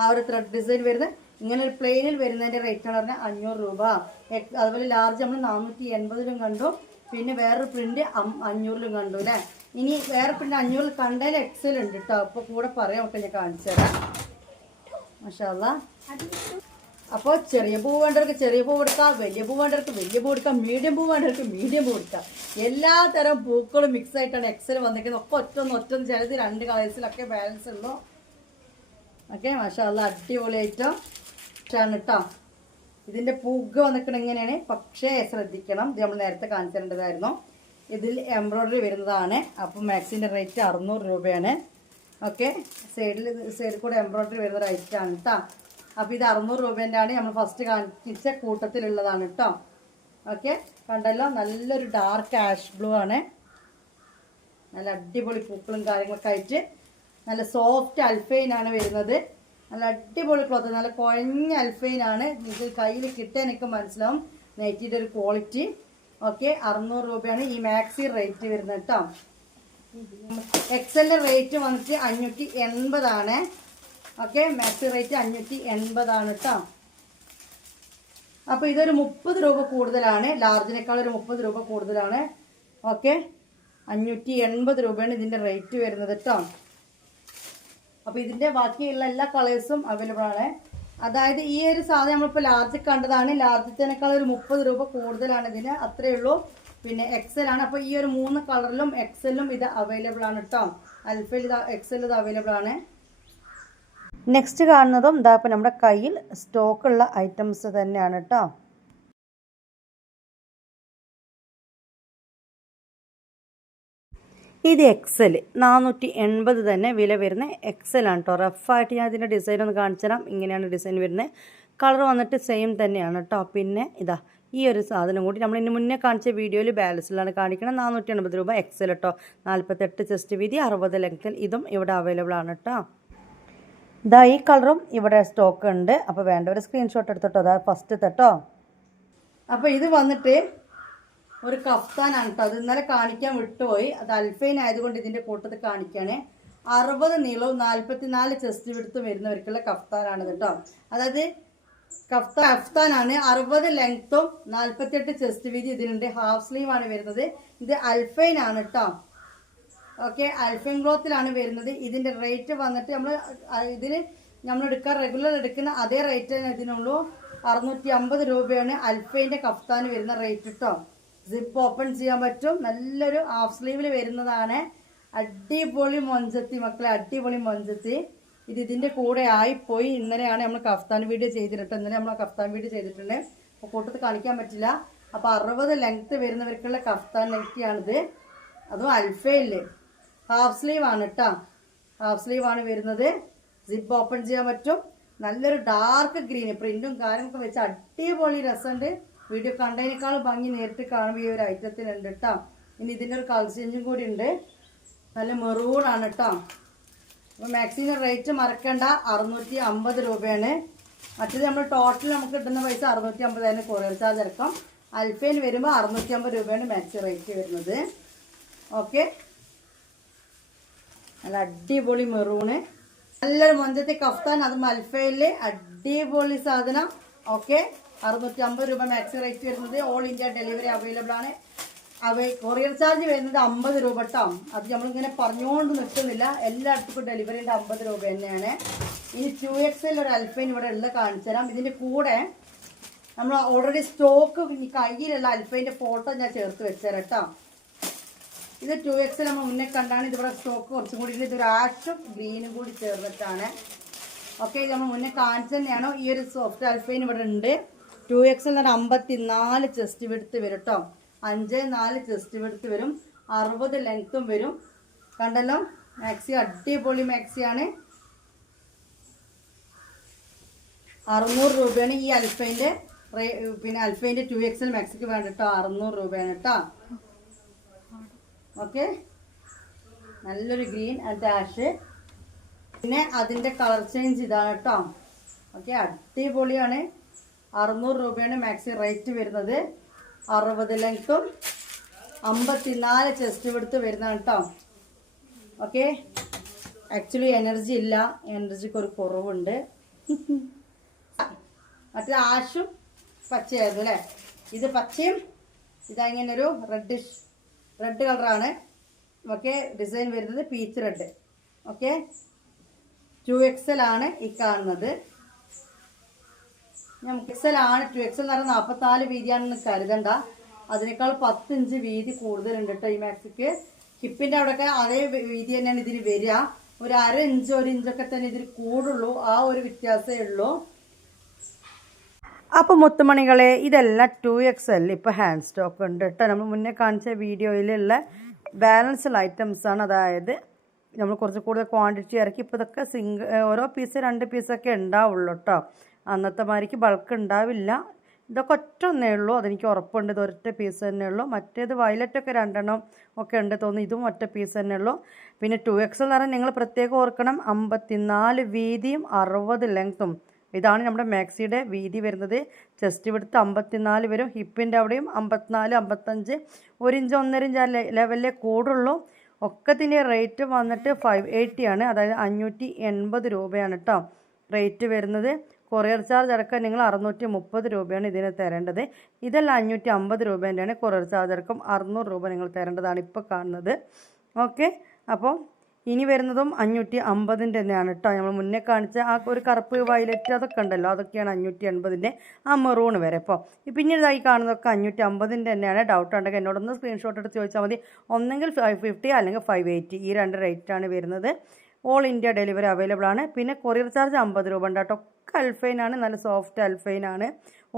ആ ഒരു ത്രെഡ് ഡിസൈൻ വരുന്നത് ഇങ്ങനെ ഒരു പ്ലെയിനിൽ വരുന്നതിൻ്റെ റേറ്റ് എന്ന് പറഞ്ഞാൽ 500 രൂപ. അതുപോലെ ലാർജ് നമ്മൾ 480-ലും കണ്ടു. പിന്നെ വേറൊരു പ്രിന്റ് 500-ലും കണ്ടു അല്ലേ. ഇനി വേറെ പ്രിന്റ് 500 കണ്ടതിൽ എക്സൽ ഉണ്ട് കേട്ടോ. അപ്പോൾ കൂടെ പറയാം. ഒക്കെ ഞാൻ കാണിച്ചു തരാം. മാഷാ അല്ലാഹ്. അപ്പോൾ ചെറിയ പൂ വേണ്ടവർക്ക് ചെറിയ പൂ കൊടുക്കാം, വലിയ പൂ വേണ്ടവർക്ക് വലിയ പൂ കൊടുക്കാം, മീഡിയം പൂ വേണ്ടവർക്ക് മീഡിയം പൂ കൊടുക്കാം. എല്ലാ തരം പൂക്കളും മിക്സ് ആയിട്ടാണ് എക്സൽ വന്നിരിക്കുന്നത്. ഒക്കെ ഒറ്റൊന്ന് ചിലത് 2 കളേഴ്സിലൊക്കെ ബാലൻസ് ഉള്ളൂ. ഓക്കെ, മാഷാ അല്ലാഹ്, അടിപൊളി ഐറ്റം ആണ് കേട്ടോ. ഇതിൻ്റെ പൂക്ക വന്നിട്ട് എങ്ങനെയാണ്, പക്ഷേ ശ്രദ്ധിക്കണം. ഇത് നമ്മൾ നേരത്തെ കാണിച്ചു തരേണ്ടതായിരുന്നു. ഇതിൽ എംബ്രോയ്ഡറി വരുന്നതാണ്. അപ്പോൾ മാക്സിൻ്റെ റേറ്റ് 600 രൂപയാണ്. ഓക്കെ, സൈഡിൽ കൂടെ എംബ്രോയ്ഡറി വരുന്ന റേറ്റാണ് കേട്ടോ. അപ്പോൾ ഇത് 600 രൂപേൻ്റെ ആണ്. നമ്മൾ ഫസ്റ്റ് കാണിച്ച കൂട്ടത്തിലുള്ളതാണ് കേട്ടോ. ഓക്കെ, കണ്ടല്ലോ, നല്ലൊരു ഡാർക്ക് ആഷ് ബ്ലൂ ആണ്. നല്ല അടിപൊളി പൂക്കളും കാര്യങ്ങളൊക്കെ ആയിട്ട് നല്ല സോഫ്റ്റ് അൽഫൈനാണ് വരുന്നത്. നല്ല അടിപൊളി ക്ലോത്ത്, നല്ല കുഴഞ്ഞ അൽഫൈനാണ്. ഇത് കയ്യിൽ കിട്ടാൻ എനിക്ക് മനസ്സിലാവും നൈറ്റിയുടെ ഒരു ക്വാളിറ്റി. ഓക്കെ, 600 രൂപയാണ് ഈ മാക്സി റേറ്റ് വരുന്നത് കേട്ടോ. എക്സലിൻ്റെ റേറ്റ് വന്നിട്ട് 580 ആണ്. ഓക്കെ, മാക്സി റേറ്റ് 580 ആണ് കേട്ടോ. അപ്പോൾ ഇതൊരു 30 രൂപ കൂടുതലാണ്. ലാർജിനേക്കാൾ ഒരു 30 രൂപ കൂടുതലാണ്. ഓക്കെ, 580 രൂപയാണ് ഇതിൻ്റെ റേറ്റ് വരുന്നത് കേട്ടോ. അപ്പോൾ ഇതിൻ്റെ ബാക്കിയുള്ള എല്ലാ കളേഴ്സും അവൈലബിൾ ആണ്. അതായത് ഈ ഒരു സാധനം നമ്മളിപ്പോൾ ലാർജ് കണ്ടതാണ്. ലാർജത്തേക്കാൾ ഒരു 30 രൂപ കൂടുതലാണ് ഇതിന്, അത്രയേ ഉള്ളൂ. പിന്നെ എക്സൽ ആണ്. അപ്പോൾ ഈ ഒരു 3 കളറിലും എക്സലും ഇത് അവൈലബിൾ ആണ് കേട്ടോ. അൽഫയിൽ ഇത് എക്സൽ ഇത് അവൈലബിൾ ആണ്. നെക്സ്റ്റ് കാണുന്നതും ഇതാ ഇപ്പോൾ നമ്മുടെ കയ്യിൽ സ്റ്റോക്കുള്ള ഐറ്റംസ് തന്നെയാണ് കേട്ടോ. ഇത് എക്സൽ 480 തന്നെ വില വരുന്ന എക്സലാണ് കേട്ടോ. റഫായിട്ട് ഞാൻ ഇതിൻ്റെ ഡിസൈൻ ഒന്ന് കാണിച്ചു തരാം. ഇങ്ങനെയാണ് ഡിസൈൻ വരുന്നത്. കളർ വന്നിട്ട് സെയിം തന്നെയാണ് കേട്ടോ. പിന്നെ ഇതാ ഈ ഒരു സാധനം കൂടി നമ്മൾ ഇന്ന് മുന്നേ കാണിച്ച വീഡിയോയിൽ ബാലൻസിലാണ് കാണിക്കണം. 480 രൂപ എക്സൽ കേട്ടോ. 48 ചെസ്റ്റ് വീതി, 60 ലെങ്ത്തിൽ. ഇതും ഇവിടെ അവൈലബിൾ ആണ് കേട്ടോ. ഇതാ ഈ കളറും ഇവിടെ സ്റ്റോക്ക് ഉണ്ട്. അപ്പോൾ വേണ്ടവർ സ്ക്രീൻഷോട്ട് എടുത്തിട്ടോ. അതാ ഫസ്റ്റ് കേട്ടോ. അപ്പോൾ ഇത് വന്നിട്ട് ഒരു കഫ്താനാണ് കേട്ടോ. അത് ഇന്നലെ കാണിക്കാൻ വിട്ടുപോയി. അത് അൽഫൈൻ ആയതുകൊണ്ട് ഇതിൻ്റെ കൂട്ടത്തിൽ കാണിക്കുകയാണ്. 60 നീളവും 44 ചെസ്റ്റ് വിടുത്തും വരുന്നവർക്കുള്ള കഫ്താനാണ് കേട്ടോ. അതായത് കഫ്താനാണ്. 60 ലെങ്ത്തും 48 ചെസ്റ്റ് വീതി ഇതിനുണ്ട്. ഹാഫ് സ്ലീവ് ആണ് വരുന്നത്. ഇത് അൽഫൈൻ ആണ് കേട്ടോ. ഓക്കെ, അൽഫൈൻ ക്ലോത്തിലാണ് വരുന്നത്. ഇതിൻ്റെ റേറ്റ് വന്നിട്ട് നമ്മൾ റെഗുലർ എടുക്കുന്ന അതേ റേറ്റ് തന്നെ ഇതിനുള്ളൂ. 650 രൂപയാണ് അൽഫൈൻ്റെ കഫ്താന് വരുന്ന റേറ്റ് കേട്ടോ. സിപ്പ് ഓപ്പൺ ചെയ്യാൻ പറ്റും. നല്ലൊരു ഹാഫ് സ്ലീവിൽ വരുന്നതാണ്. അടിപൊളി മൊഞ്ചത്തി മക്കളെ, അടിപൊളി മൊഞ്ചത്തി. ഇതിൻ്റെ കൂടെ ആയിപ്പോയി. ഇന്നലെയാണ് നമ്മൾ കഫ്താൻ വീഡിയോ ചെയ്തിട്ട്. ഇന്നലെ നമ്മൾ കഫ്താൻ വീഡിയോ ചെയ്തിട്ടുണ്ട്. അപ്പോൾ കൂട്ടത്തിൽ കാണിക്കാൻ പറ്റില്ല. അപ്പോൾ 60 ലെങ്ത്ത് വരുന്നവർക്കുള്ള കഫ്താൻ ലെങ്ത്തിയാണിത്. അതും അൽഫയില് ഹാഫ് സ്ലീവ് ആണ് കേട്ടോ. ഹാഫ് സ്ലീവ് ആണ് വരുന്നത്. സിപ്പ് ഓപ്പൺ ചെയ്യാൻ പറ്റും. നല്ലൊരു ഡാർക്ക് ഗ്രീൻ പ്രിന്റും കാര്യങ്ങളൊക്കെ വെച്ച് അടിപൊളി രസമുണ്ട്. വീഡിയോ കണ്ടതിനേക്കാളും ഭംഗി നേരിട്ട് കാണുമ്പോൾ ഈ ഒരു ഐറ്റത്തിനുണ്ട് കേട്ടോ. ഇനി ഇതിൻ്റെ ഒരു കളർ ചേഞ്ചും കൂടി ഉണ്ട്. നല്ല മെറൂൺ ആണ് കേട്ടോ. അപ്പോൾ മാക്സിൻ്റെ റേറ്റ് മറക്കണ്ട, 650 രൂപയാണ്. മറ്റേത് നമ്മൾ ടോട്ടൽ നമുക്ക് കിട്ടുന്ന പൈസ 650 കൊറിയർ ചാർജ് ഇറക്കാം. അൽഫൈൻ വരുമ്പോൾ 650 രൂപയാണ് മാക്സി റേറ്റ് വരുന്നത്. ഓക്കെ, നല്ല അടിപൊളി മെറൂണ്, നല്ലൊരു മൊഞ്ചത്തെ കഫ്താൻ. അതും അൽഫൈനിൽ അടിപൊളി സാധനം. ഓക്കെ, 650 രൂപ മാക്സി റേറ്റ് വരുന്നത്. ഓൾ ഇന്ത്യ ഡെലിവറി അവൈലബിൾ ആണ്. കൊറിയർ ചാർജ് വരുന്നത് 50 രൂപ കേട്ടോ. അത് നമ്മളിങ്ങനെ പറഞ്ഞുകൊണ്ട് നിൽക്കുന്നില്ല. എല്ലായിടത്തും ഡെലിവറിൻ്റെ 50 രൂപ തന്നെയാണ്. ഇനി 2XL ഒരു അൽഫൈൻ ഇവിടെ ഉള്ള കാണിച്ചു തരാം. ഇതിൻ്റെ കൂടെ നമ്മൾ ഓൾറെഡി സ്റ്റോക്ക് കയ്യിലുള്ള അൽഫൈൻ്റെ ഫോട്ടോ ഞാൻ ചേർത്ത് വെച്ചുതരാം കേട്ടോ. ഇത് 2XL നമ്മൾ മുന്നേ കണ്ടാണ്. ഇതിവിടെ സ്റ്റോക്ക് കുറച്ചും കൂടി ഉണ്ട്. ഇതൊരു ആഷും ഗ്രീനും കൂടി ചേർന്നിട്ടാണ്. ഓക്കെ, ഇത് നമ്മൾ മുന്നേ കാണിച്ചു തന്നെയാണ്. ഈ ഒരു സോഫ്റ്റ് അൽഫൈൻ ഇവിടെ ഉണ്ട്. 2XL എന്ന് പറഞ്ഞാൽ 54 ചെസ്റ്റ് വിടുത്ത് വരും കേട്ടോ. 54 ചെസ്റ്റ് വിടുത്ത് വരും. 60 ലെങ്ത്തും വരും. കണ്ടല്ലോ, മാക്സി അടിപൊളി മാക്സിയാണ്. 600 രൂപയാണ് ഈ അൽഫൈൻ്റെ. പിന്നെ അൽഫൈൻ്റെ 2XL മാക്സിക്ക് വേണ്ട കേട്ടോ. 600 രൂപയാണ് കേട്ടോ. ഓക്കെ, നല്ലൊരു ഗ്രീൻ ആൻഡ് ആഷ്. പിന്നെ അതിൻ്റെ കളർ ചേഞ്ച് ഇതാണ് കേട്ടോ. ഓക്കെ, അടിപൊളിയാണ്. 600 രൂപയാണ് മാക്സി റേറ്റ് വരുന്നത്. 60 ലെങ്ത്തും 54 ചെസ്റ്റ് വിടുത്ത് വരുന്നതാണ് കേട്ടോ. ഓക്കെ, ആക്ച്വലി എനർജി ഇല്ല, എനർജിക്ക് ഒരു കുറവുണ്ട്. മറ്റേ ആഷും പച്ചയായിരുന്നു അല്ലേ. ഇത് പച്ചയും ഇതങ്ങനെ ഒരു റെഡ് കളറാണ്. ഓക്കെ, ഡിസൈൻ വരുന്നത് പീച്ച് റെഡ്. ഓക്കെ, 2XL ആണ് ഈ കാണുന്നത്. XL ആണ്. 2XL എന്ന് പറഞ്ഞാൽ 44 വീതിയാണെന്ന് കരുതണ്ട. അതിനേക്കാൾ 10 ഇഞ്ച് വീതി കൂടുതലുണ്ട് കേട്ടോ ഈ മാക്സിക്ക്. ഹിപ്പിൻ്റെ അവിടെയൊക്കെ അതേ വീതി തന്നെയാണ് ഇതിന് വരിക. ഒരു 1/2 ഇഞ്ച് 1 ഇഞ്ചൊക്കെ തന്നെ ഇതിന് കൂടുള്ളൂ. ആ ഒരു വ്യത്യാസമേ ഉള്ളൂ. അപ്പോൾ മുത്തുമണികളെ, ഇതെല്ലാം 2XL ഇപ്പോൾ ഹാൻഡ് സ്റ്റോക്ക് ഉണ്ട് കേട്ടോ. നമ്മൾ മുന്നേ കാണിച്ച വീഡിയോയിലുള്ള ബാലൻസ്ഡ് ഐറ്റംസാണ്. അതായത് നമ്മൾ കുറച്ച് കൂടുതൽ ക്വാണ്ടിറ്റി ഇറക്കി. ഇപ്പോൾ ഇതൊക്കെ ഓരോ പീസ് 2 പീസൊക്കെ ഉണ്ടാവുള്ളൂ കേട്ടോ. അന്നത്തെ മാതിരിക്ക് ബൾക്ക് ഉണ്ടാവില്ല. ഇതൊക്കെ ഒറ്റൊന്നേ ഉള്ളൂ, അതെനിക്ക് ഉറപ്പുണ്ട്. ഇത് ഒരൊറ്റ പീസ് തന്നെ ഉള്ളൂ. മറ്റേത് വയലറ്റൊക്കെ 2 ഒക്കെ ഉണ്ട് തോന്നുന്നു. ഇതും ഒറ്റ പീസ് തന്നെ ഉള്ളൂ. പിന്നെ 2XL എന്ന് പറഞ്ഞാൽ നിങ്ങൾ പ്രത്യേകം ഓർക്കണം, 54 വീതിയും 60 ലെങ്ത്തും. ഇതാണ് നമ്മുടെ മാക്സിയുടെ വീതി വരുന്നത്. ചെസ്റ്റ് വിടുത്ത് 54 വരും. ഹിപ്പിൻ്റെ അവിടെയും 54, 55, 1 ഇഞ്ച് 1.5 ഇഞ്ച് ലെവലിലേ കൂടുള്ളൂ. ഒക്കത്തിൻ്റെ റേറ്റ് വന്നിട്ട് 580 ആണ്. അതായത് 580 രൂപയാണ് കേട്ടോ റേറ്റ് വരുന്നത്. കൊറിയർ ചാർജ് അടക്കം നിങ്ങൾ 630 രൂപയാണ് ഇതിന് തരേണ്ടത്. ഇതെല്ലാം 550 രൂപേൻ്റെയാണ്. കൊറിയർ ചാർജ് അടക്കം 600 രൂപ നിങ്ങൾ തരേണ്ടതാണ് ഇപ്പോൾ കാണുന്നത്. ഓക്കെ, അപ്പോൾ ഇനി വരുന്നതും 550 തന്നെയാണ് കേട്ടോ. നമ്മൾ മുന്നേ കാണിച്ച ആ ഒരു കറുപ്പ് വയലറ്റ് അതൊക്കെ ഉണ്ടല്ലോ, അതൊക്കെയാണ് 580. ആ മെറൂൺ വരെ. അപ്പോൾ പിന്നീട് ഈ കാണുന്നതൊക്കെ 550 തന്നെയാണ്. ഡൗട്ട് ഉണ്ടെങ്കിൽ എന്നോടൊന്ന് സ്ക്രീൻഷോട്ട് എടുത്ത് ചോദിച്ചാൽ മതി. ഒന്നെങ്കിൽ 550 അല്ലെങ്കിൽ 580, ഈ 2 റേറ്റാണ് വരുന്നത്. ഓൾ ഇന്ത്യ ഡെലിവറി അവൈലബിൾ ആണ്. പിന്നെ കൊറിയർ ചാർജ് 50 രൂപ ഉണ്ട് കേട്ടോ. ഒക്കെ അൽഫൈനാണ്, നല്ല സോഫ്റ്റ് അൽഫൈനാണ്.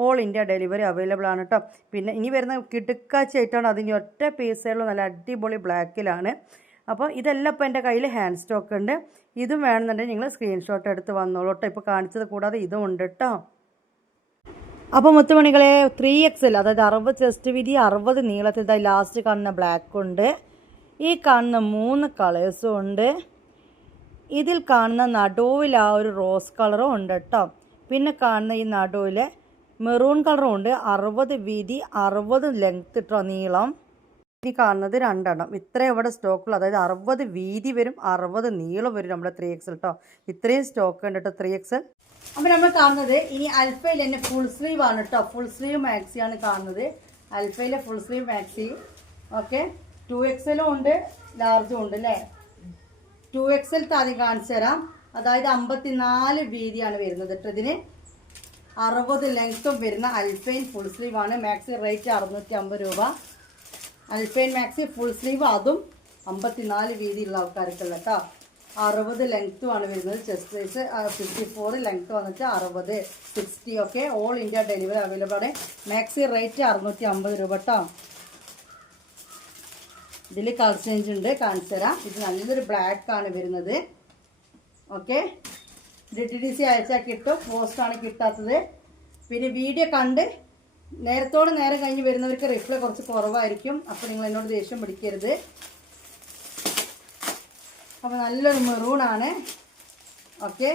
ഓൾ ഇന്ത്യ ഡെലിവറി അവൈലബിൾ ആണ് കേട്ടോ. പിന്നെ ഇനി വരുന്ന കിടുക്കാച്ചയായിട്ടാണ്. അതിന് ഒറ്റ പീസേ ഉള്ളൂ. നല്ല അടിപൊളി ബ്ലാക്കിലാണ്. അപ്പോൾ ഇതെല്ലാം ഇപ്പോൾ എൻ്റെ കയ്യിൽ ഹാൻഡ് സ്റ്റോക്ക് ഉണ്ട്. ഇതും വേണമെന്നുണ്ടെങ്കിൽ നിങ്ങൾ സ്ക്രീൻഷോട്ട് എടുത്ത് വന്നോളൂ കേട്ടോ. ഇപ്പോൾ കാണിച്ചത് കൂടാതെ ഇതും ഉണ്ട് കേട്ടോ. അപ്പോൾ മുത്തുമണികളെ 3XL, അതായത് 60 ചെസ്റ്റ് വീതി 60 നീളത്തിൽ ലാസ്റ്റ് കാണുന്ന ബ്ലാക്ക് ഉണ്ട്. ഈ കാണുന്ന 3 കളേഴ്സും ഉണ്ട്. ഇതിൽ കാണുന്ന നടുവിൽ ആ ഒരു റോസ് കളറും ഉണ്ട് കേട്ടോ. പിന്നെ കാണുന്ന ഈ നടുവിൽ മെറൂൺ കളറും ഉണ്ട്. 60 വീതി 60 ലെങ്ത്ത് കേട്ടോ നീളം. ഈ കാണുന്നത് 2 എണ്ണം. ഇത്രയും ഇവിടെ സ്റ്റോക്കുള്ളൂ. അതായത് 60 വീതി വരും, 60 നീളം വരും നമ്മുടെ 3XL കേട്ടോ. ഇത്രയും സ്റ്റോക്ക് ഉണ്ട് കേട്ടോ 3XL. അപ്പോൾ നമ്മൾ കാണുന്നത് ഇനി അൽഫയിൽ തന്നെ ഫുൾ സ്ലീവ് ആണ് കേട്ടോ. ഫുൾ സ്ലീവ് മാക്സിയാണ് കാണുന്നത്. അൽഫയിലെ full sleeve maxi. Okay, 2XL ഉണ്ട്, ലാർജും ഉണ്ട് അല്ലേ. 2XL ആദ്യം കാണിച്ചു തരാം. അതായത് 54 വീതിയാണ് വരുന്നത് കേട്ടോ. ഇതിന് 60 ലെങ്ത്തും വരുന്ന അൽഫൈൻ ഫുൾ സ്ലീവ് ആണ്. മാക്സി റേറ്റ് 650 രൂപ. അൽഫൈൻ മാക്സി ഫുൾ സ്ലീവ്, അതും 54 വീതിയുള്ള ആൾക്കാർക്കുള്ള കേട്ടോ. 60 ലെങ്ത്തുമാണ് വരുന്നത്. ചെസ്റ്റ് സൈസ് 54, ലെങ്ത്ത് വന്നിട്ട് 60, 60. Okay, all India delivery available ആണ്. മാക്സി റേറ്റ് 650 രൂപ കേട്ടോ. ഇതിൽ കളർ ചേഞ്ച് ഉണ്ട്, കാണിച്ചു തരാം. ഇത് നല്ലൊരു ബ്ലാക്ക് ആണ് വരുന്നത്. ഓക്കെ, DTDC അയച്ചാൽ കിട്ടും, പോസ്റ്റാണ് കിട്ടാത്തത്. പിന്നെ വീഡിയോ കണ്ട് നേരത്തോട് നേരം കഴിഞ്ഞ് വരുന്നവർക്ക് റിപ്ലൈ കുറച്ച് കുറവായിരിക്കും. അപ്പോൾ നിങ്ങൾ എന്നോട് ദേഷ്യം പിടിക്കരുത്. അപ്പോൾ നല്ലൊരു മെറൂണാണ്. ഓക്കെ,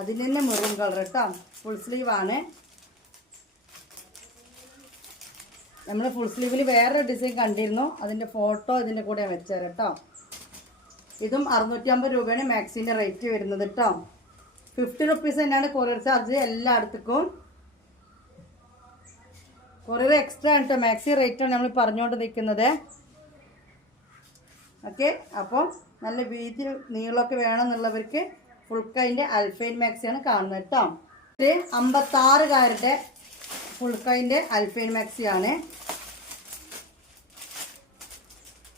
അതിന് തന്നെ മെറൂൺ കളർ കേട്ടോ. ഫുൾ സ്ലീവാണ്. നമ്മൾ ഫുൾ സ്ലീവിൽ വേറൊരു ഡിസൈൻ കണ്ടിരുന്നു, അതിൻ്റെ ഫോട്ടോ ഇതിൻ്റെ കൂടെ വെച്ചേരാം കേട്ടോ. ഇതും 650 രൂപയാണ് മാക്സിൻ്റെ റേറ്റ് വരുന്നത് കേട്ടോ. 50 റുപ്പീസ് തന്നെയാണ് കൊറിയർ ചാർജ് എല്ലായിടത്തേക്കും. കൊറിയർ എക്സ്ട്രാ ആണ് കേട്ടോ. മാക്സി റേറ്റാണ് നമ്മൾ പറഞ്ഞുകൊണ്ട് നിൽക്കുന്നത്. ഓക്കെ, അപ്പോൾ നല്ല വീതി നീളമൊക്കെ വേണമെന്നുള്ളവർക്ക് ഫുൾ കൈൻ്റെ അൽഫൈൻ മാക്സിയാണ് കാണുന്നത് കേട്ടോ. ഇത് 56കാരുടെ ഫുൾ കൈൻ്റെ അൽഫൈൻ മാക്സിയാണ്.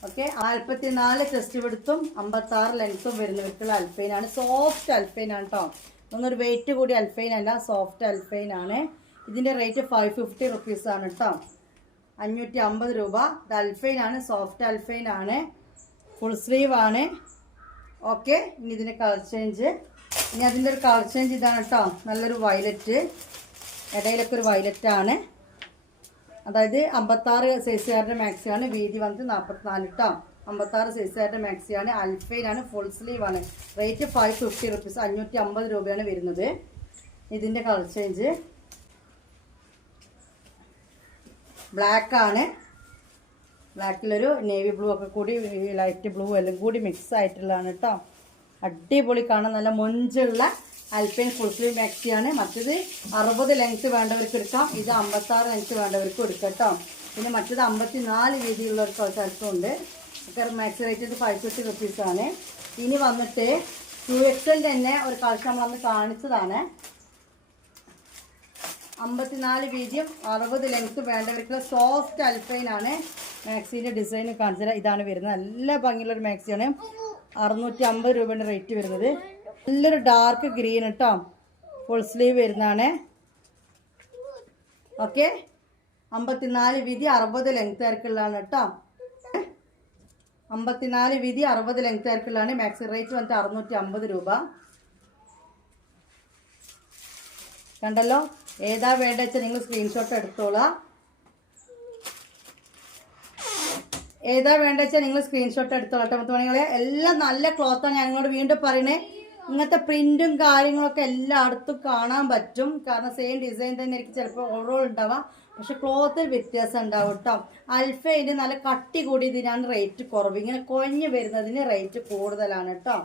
ഓക്കെ, 44 ചെസ്റ്റ് വിടുത്തും 56 ലെങ്ത്തും വരുന്നവർക്കുള്ള അൽഫൈനാണ്. സോഫ്റ്റ് അൽഫൈനാണ് കേട്ടോ. ഒന്നൊരു വെയിറ്റ് കൂടി അൽഫൈൻ അല്ല, സോഫ്റ്റ് അൽഫൈനാണ്. ഇതിൻ്റെ റേറ്റ് 550 റുപ്പീസാണ് കേട്ടോ. 550 രൂപ. ഇത് അൽഫൈനാണ്, സോഫ്റ്റ് അൽഫൈനാണ്, ഫുൾ സ്ലീവ് ആണ്. ഓക്കെ, ഇനി ഇതിൻ്റെ കളർ ചേഞ്ച്. ഇനി അതിൻ്റെ ഒരു കളർ ചേഞ്ച് ഇതാണ് കേട്ടോ. നല്ലൊരു വയലറ്റ്, ഇടയിലൊക്കെ ഒരു വയലറ്റാണ്. അതായത് 56 സൈസുകാരുടെ മാക്സിയാണ്. വീതി വന്നിട്ട് 44 കേട്ടോ. 56 സൈസുകാരുടെ മാക്സിയാണ്. അൽഫൈനാണ്, ഫുൾ സ്ലീവാണ്. റേറ്റ് 550 റുപ്പീസ്, 550 രൂപയാണ് വരുന്നത്. ഇതിൻ്റെ കളർ ചേഞ്ച് ബ്ലാക്ക് ആണ്. ബ്ലാക്കിലൊരു നേവി ബ്ലൂ ഒക്കെ കൂടി, ലൈറ്റ് ബ്ലൂ എല്ലാം കൂടി മിക്സ് ആയിട്ടുള്ളതാണ് കേട്ടോ. അടിപൊളി കാണാൻ നല്ല മൊഞ്ചുള്ള അൽഫൈൻ ഫുൾ സ്ലീവ് മാക്സിയാണ്. മറ്റത് 60 ലെങ്ത്ത് വേണ്ടവർക്ക് എടുക്കാം. ഇത് 56 ലെങ്ത്ത് വേണ്ടവർക്ക് എടുക്കാം കേട്ടോ. പിന്നെ മറ്റത് 54 വീതിയുള്ള ഒരു സ്ഥലത്തും ഉണ്ട്. ഒക്കെ മാക്സി റേറ്റ് 550 റുപ്പീസാണ്. ഇനി വന്നിട്ട് 2XL തന്നെ ഒരു കളക്ഷൻ നമ്മളന്ന് കാണിച്ചതാണ്. 54 വീതിയും 60 ലെങ്ത്ത് വേണ്ടവർക്കുള്ള സോഫ്റ്റ് അൽഫൈനാണ്. മാക്സിൻ്റെ ഡിസൈൻ കാണിച്ചു തരാം. ഇതാണ് വരുന്നത്. നല്ല ഭംഗിയുള്ളൊരു മാക്സിയാണ്. 650 രൂപയുടെ റേറ്റ് വരുന്നത്. നല്ലൊരു ഡാർക്ക് ഗ്രീൻ കേട്ടോ. ഫുൾ സ്ലീവ് വരുന്നതാണ്. ഓക്കെ, 54 വീതി 60 ലെങ്ത്ത് ആർക്കുള്ളതാണ് കേട്ടോ. 54 വീതി 60 ലെങ്ത്ത് ആർക്കുള്ളതാണ്. മാക്സി റേറ്റ് വന്നിട്ട് 650 രൂപ. കണ്ടല്ലോ, ഏതാ വേണ്ട വെച്ചാൽ നിങ്ങൾ സ്ക്രീൻഷോട്ട് എടുത്തോളാം. ഏതാ വേണ്ട വെച്ചാൽ നിങ്ങൾ സ്ക്രീൻഷോട്ട് എടുത്തോളട്ടെ മുത്തുമണികളെ. എല്ലാം നല്ല ക്ലോത്താണ്. ഞാൻ നിങ്ങളോട് വീണ്ടും പറയണേ, ഇങ്ങനത്തെ പ്രിന്റും കാര്യങ്ങളൊക്കെ എല്ലായിടത്തും കാണാൻ പറ്റും. കാരണം സെയിം ഡിസൈൻ തന്നെ ആയിരിക്കും ചിലപ്പോൾ ഓവറോൾ ഉണ്ടാവാം, പക്ഷെ ക്ലോത്തിൽ വ്യത്യാസം ഉണ്ടാവും കേട്ടോ. അൽഫൈന് നല്ല കട്ടി കൂടിയതിനാണ് റേറ്റ് കുറവ്. ഇങ്ങനെ കുഴഞ്ഞു വരുന്നതിന് റേറ്റ് കൂടുതലാണ് കേട്ടോ.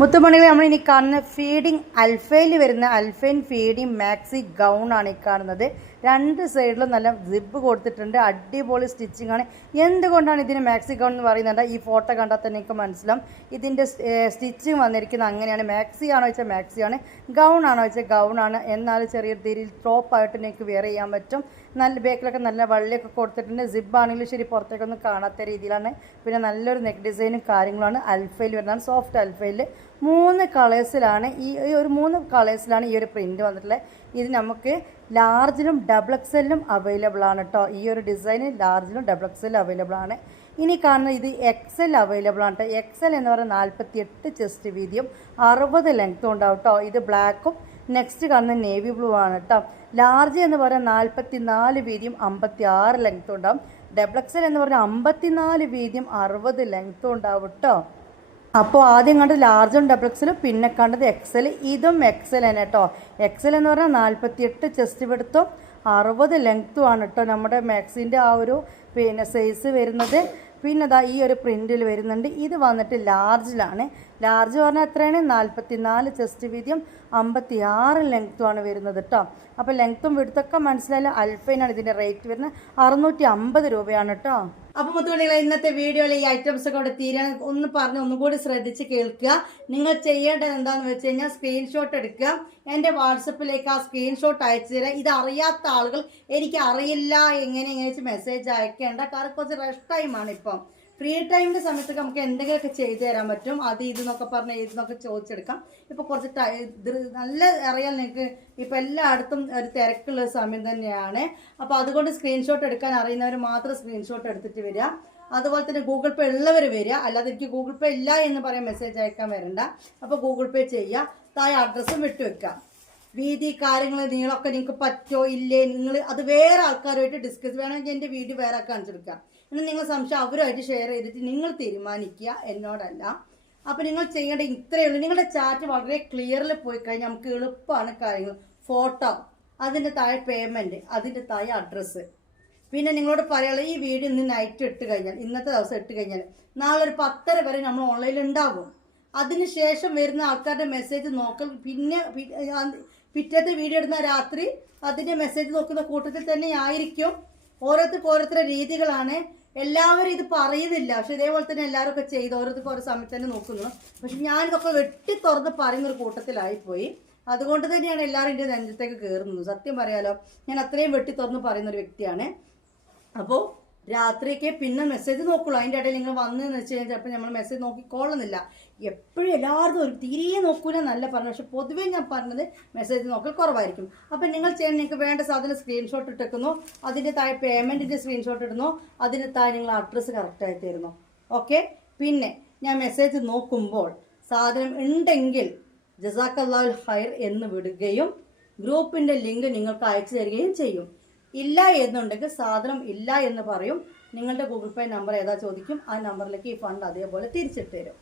മുത്തുമണികൾ, നമ്മൾ ഇനി കാണുന്ന ഫീഡിങ് അൽഫൈനിൽ വരുന്ന അൽഫൈൻ ഫീഡിങ് മാക്സി ഗൗൺ ആണ് ഈ കാണുന്നത്. 2 സൈഡിലും നല്ല സിബ് കൊടുത്തിട്ടുണ്ട്. അടിപൊളി സ്റ്റിച്ചിങ് ആണ്. എന്തുകൊണ്ടാണ് ഇതിന് മാക്സി ഗൗൺ എന്ന് പറയുന്നത്? ഈ ഫോട്ടോ കണ്ടാൽ തന്നെ എനിക്ക് മനസ്സിലാവും. ഇതിൻ്റെ സ്റ്റിച്ചിങ് വന്നിരിക്കുന്നത് അങ്ങനെയാണ്. മാക്സി ആണോ വെച്ചാൽ മാക്സിയാണ്, ഗൗൺ ആണോ വെച്ചാൽ ഗൗൺ ആണ്. എന്നാലും ചെറിയൊരു രീതിയിൽ ടോപ്പായിട്ട് എനിക്ക് വെയർ ചെയ്യാൻ പറ്റും. നല്ല ബാക്കിലൊക്കെ നല്ല വള്ളിയൊക്കെ കൊടുത്തിട്ടുണ്ട്. സിബ് ആണെങ്കിലും ശരി, പുറത്തേക്കൊന്നും കാണാത്ത രീതിയിലാണ്. പിന്നെ നല്ലൊരു നെക്ക് ഡിസൈനും കാര്യങ്ങളാണ് അൽഫയിൽ വരുന്നതാണ്. സോഫ്റ്റ് അൽഫയിൽ 3 കളേഴ്സിലാണ് ഒരു 3 കളേഴ്സിലാണ് ഈ ഒരു പ്രിൻറ്റ് വന്നിട്ടുള്ളത്. ഇത് നമുക്ക് ലാർജിലും XXLലും അവൈലബിൾ ആണ് കേട്ടോ. ഈ ഒരു ഡിസൈൻ ലാർജിലും XXL അവൈലബിൾ ആണ്. ഇനി കാണുന്ന ഇത് XL അവൈലബിൾ ആണ് കേട്ടോ. XL എന്ന് പറയുന്നത് 48 ചെസ്റ്റ് വീതിയും 60 ലെങ്ത്തും ഉണ്ടാവും കേട്ടോ. ഇത് ബ്ലാക്കും നെക്സ്റ്റ് കാണുന്ന നേവി ബ്ലൂ ആണ് കേട്ടോ. ലാർജ് എന്ന് പറയുന്നത് 44 വീതിയും 56 ലെങ്ത്തും ഉണ്ടാവും. XL എന്ന് പറഞ്ഞാൽ 54 വീതിയും 60 ലെങ്ത്തും ഉണ്ടാവും കേട്ടോ. അപ്പോൾ ആദ്യം കണ്ടത് ലാർജും XL, പിന്നെ കണ്ടത് XL. ഇതും XL തന്നെ കേട്ടോ. XL എന്ന് പറഞ്ഞാൽ 48 ചെസ്റ്റ് വിഡ്ത്തും 60 ലെങ്ത്തും ആണ് കേട്ടോ നമ്മുടെ മാക്സിൻ്റെ ആ ഒരു സൈസ് വരുന്നത്. പിന്നെ അതാ ഈ ഒരു പ്രിൻറ്റിൽ വരുന്നുണ്ട്. ഇത് വന്നിട്ട് ലാർജിലാണ്. ലാർജ് പറഞ്ഞാൽ എത്രയാണ്? 44 ചെസ്റ്റ് വീതിയും 56 ലെങ്ത്തുമാണ് വരുന്നത് കേട്ടോ. അപ്പോൾ ലെങ്ത്തും വിടുത്തൊക്കെ മനസ്സിലായാലും അൽഫൈനാണ് ഇതിൻ്റെ റേറ്റ് വരുന്നത്. 650 രൂപയാണ് കേട്ടോ. അപ്പോൾ മുത്തുമണികളെ, ഇന്നത്തെ വീഡിയോയിൽ ഈ ഐറ്റംസ് ഒക്കെ അവിടെ തീരാൻ ഒന്ന് പറഞ്ഞ് ഒന്നുകൂടി ശ്രദ്ധിച്ച് കേൾക്കുക. നിങ്ങൾ ചെയ്യേണ്ടത് എന്താണെന്ന് വെച്ച് കഴിഞ്ഞാൽ സ്ക്രീൻഷോട്ട് എടുക്കുക. എൻ്റെ വാട്സപ്പിലേക്ക് ആ സ്ക്രീൻഷോട്ട് അയച്ചു തരാം. ഇത് അറിയാത്ത ആളുകൾ എനിക്ക് അറിയില്ല എങ്ങനെ മെസ്സേജ് അയക്കേണ്ട. കാരണം കുറച്ച് റഷ് ടൈമാണ് ഇപ്പം. ഫ്രീ ടൈമിൻ്റെ സമയത്തൊക്കെ നമുക്ക് എന്തെങ്കിലുമൊക്കെ ചെയ്തു തരാൻ പറ്റും. അത് ഇതെന്നൊക്കെ പറഞ്ഞ് ഇതെന്നൊക്കെ ചോദിച്ചെടുക്കാം. ഇപ്പോൾ കുറച്ച് നല്ല അറിയാൻ നിങ്ങൾക്ക് ഇപ്പം എല്ലായിടത്തും ഒരു തിരക്കുള്ള സമയം തന്നെയാണ്. അപ്പോൾ അതുകൊണ്ട് സ്ക്രീൻഷോട്ട് എടുക്കാൻ അറിയുന്നവർ മാത്രം സ്ക്രീൻഷോട്ട് എടുത്തിട്ട് വരിക. അതുപോലെ തന്നെ ഗൂഗിൾ പേ ഉള്ളവർ വരിക. അല്ലാതെ എനിക്ക് ഗൂഗിൾ പേ ഇല്ല എന്ന് പറയാൻ മെസ്സേജ് അയക്കാൻ വരണ്ട. അപ്പോൾ ഗൂഗിൾ പേ ചെയ്യുക. താഴെ അഡ്രസ്സും വിട്ടുവെക്കുക. വീതി കാര്യങ്ങൾ നീളമൊക്കെ നിങ്ങൾക്ക് പറ്റോ ഇല്ലേ, നിങ്ങൾ അത് വേറെ ആൾക്കാരുമായിട്ട് ഡിസ്കസ് വേണമെങ്കിൽ എൻ്റെ വീഡിയോ വേറെ ആൾക്ക് കാണിച്ചു കൊടുക്കുക. എന്നാൽ നിങ്ങൾ സംശയം അവരുമായിട്ട് ഷെയർ ചെയ്തിട്ട് നിങ്ങൾ തീരുമാനിക്കുക, എന്നോടല്ല. അപ്പോൾ നിങ്ങൾ ചെയ്യേണ്ട ഇത്രയേ ഉള്ളൂ. നിങ്ങളുടെ ചാറ്റ് വളരെ ക്ലിയറിൽ പോയി കഴിഞ്ഞാൽ നമുക്ക് എളുപ്പമാണ് കാര്യങ്ങൾ. ഫോട്ടോ, അതിൻ്റെ താഴെ പേയ്മെൻറ്റ്, അതിൻ്റെ താഴെ അഡ്രസ്സ്. പിന്നെ നിങ്ങളോട് പറയാനുള്ള ഈ വീഡിയോ ഇന്ന് നൈറ്റ് ഇട്ട് കഴിഞ്ഞാൽ, ഇന്നത്തെ ദിവസം ഇട്ട് കഴിഞ്ഞാൽ നാളെ ഒരു 10:30 വരെ നമ്മൾ ഓൺലൈനിൽ ഉണ്ടാകും. അതിനുശേഷം വരുന്ന ആൾക്കാരുടെ മെസ്സേജ് നോക്കൽ, പിന്നെ പിറ്റേത്തെ വീഡിയോ ഇടുന്ന രാത്രി അതിൻ്റെ മെസ്സേജ് നോക്കുന്ന കൂട്ടത്തിൽ തന്നെ ആയിരിക്കും. ഓരോരുത്തരുടെ രീതികളാണ്. എല്ലാവരും ഇത് പറയുന്നില്ല, പക്ഷെ ഇതേപോലെ തന്നെ എല്ലാവരും ഒക്കെ ചെയ്ത് ഓരോരുത്തർക്ക് ഓരോ സമയത്ത് തന്നെ നോക്കുന്നു. പക്ഷെ ഞാനിതൊക്കെ വെട്ടി തുറന്ന് പറയുന്നൊരു കൂട്ടത്തിലായിപ്പോയി. അതുകൊണ്ട് തന്നെയാണ് എല്ലാവരും എൻ്റെ നെഞ്ചത്തേക്ക് കയറുന്നത്. സത്യം പറയാലോ, ഞാൻ അത്രയും വെട്ടി തുറന്ന് പറയുന്നൊരു വ്യക്തിയാണ്. അപ്പോൾ രാത്രിയൊക്കെ പിന്നെ മെസ്സേജ് നോക്കുള്ളൂ. അതിൻ്റെ ഇടയിൽ നിങ്ങൾ വന്നതെന്ന് വെച്ച് കഴിഞ്ഞാൽ ചിലപ്പോൾ നമ്മൾ മെസ്സേജ് നോക്കിക്കൊള്ളുന്നില്ല. എപ്പോഴും എല്ലാവർക്കും ഒരു തിരികെ നോക്കൂല നല്ല പറഞ്ഞു. പക്ഷെ പൊതുവേ ഞാൻ പറഞ്ഞത് മെസ്സേജ് നോക്കൽ കുറവായിരിക്കും. അപ്പം നിങ്ങൾ ചെയ്യാൻ നിങ്ങൾക്ക് വേണ്ട സാധനം സ്ക്രീൻഷോട്ട് ഇട്ടേക്കുന്നു. അതിൻ്റെ താഴെ പേയ്മെൻറ്റിൻ്റെ സ്ക്രീൻഷോട്ട് ഇടുന്നു. അതിൻ്റെ താഴെ നിങ്ങൾ അഡ്രസ്സ് കറക്റ്റായി തരുന്നു. ഓക്കെ. പിന്നെ ഞാൻ മെസ്സേജ് നോക്കുമ്പോൾ സാധനം ഉണ്ടെങ്കിൽ ജസാക്കല്ലാഹുൽ ഖൈർ എന്ന് വിടുകയും ഗ്രൂപ്പിൻ്റെ ലിങ്ക് നിങ്ങൾക്ക് അയച്ചു തരികയും ചെയ്യും. ഇല്ല എന്നുണ്ടെങ്കിൽ സാധനം ഇല്ല എന്ന് പറയും. നിങ്ങളുടെ ഗൂഗിൾ പേ നമ്പർ ഏതാ ചോദിക്കും. ആ നമ്പറിലേക്ക് ഈ ഫണ്ട് അതേപോലെ തിരിച്ചിട്ട് തരും.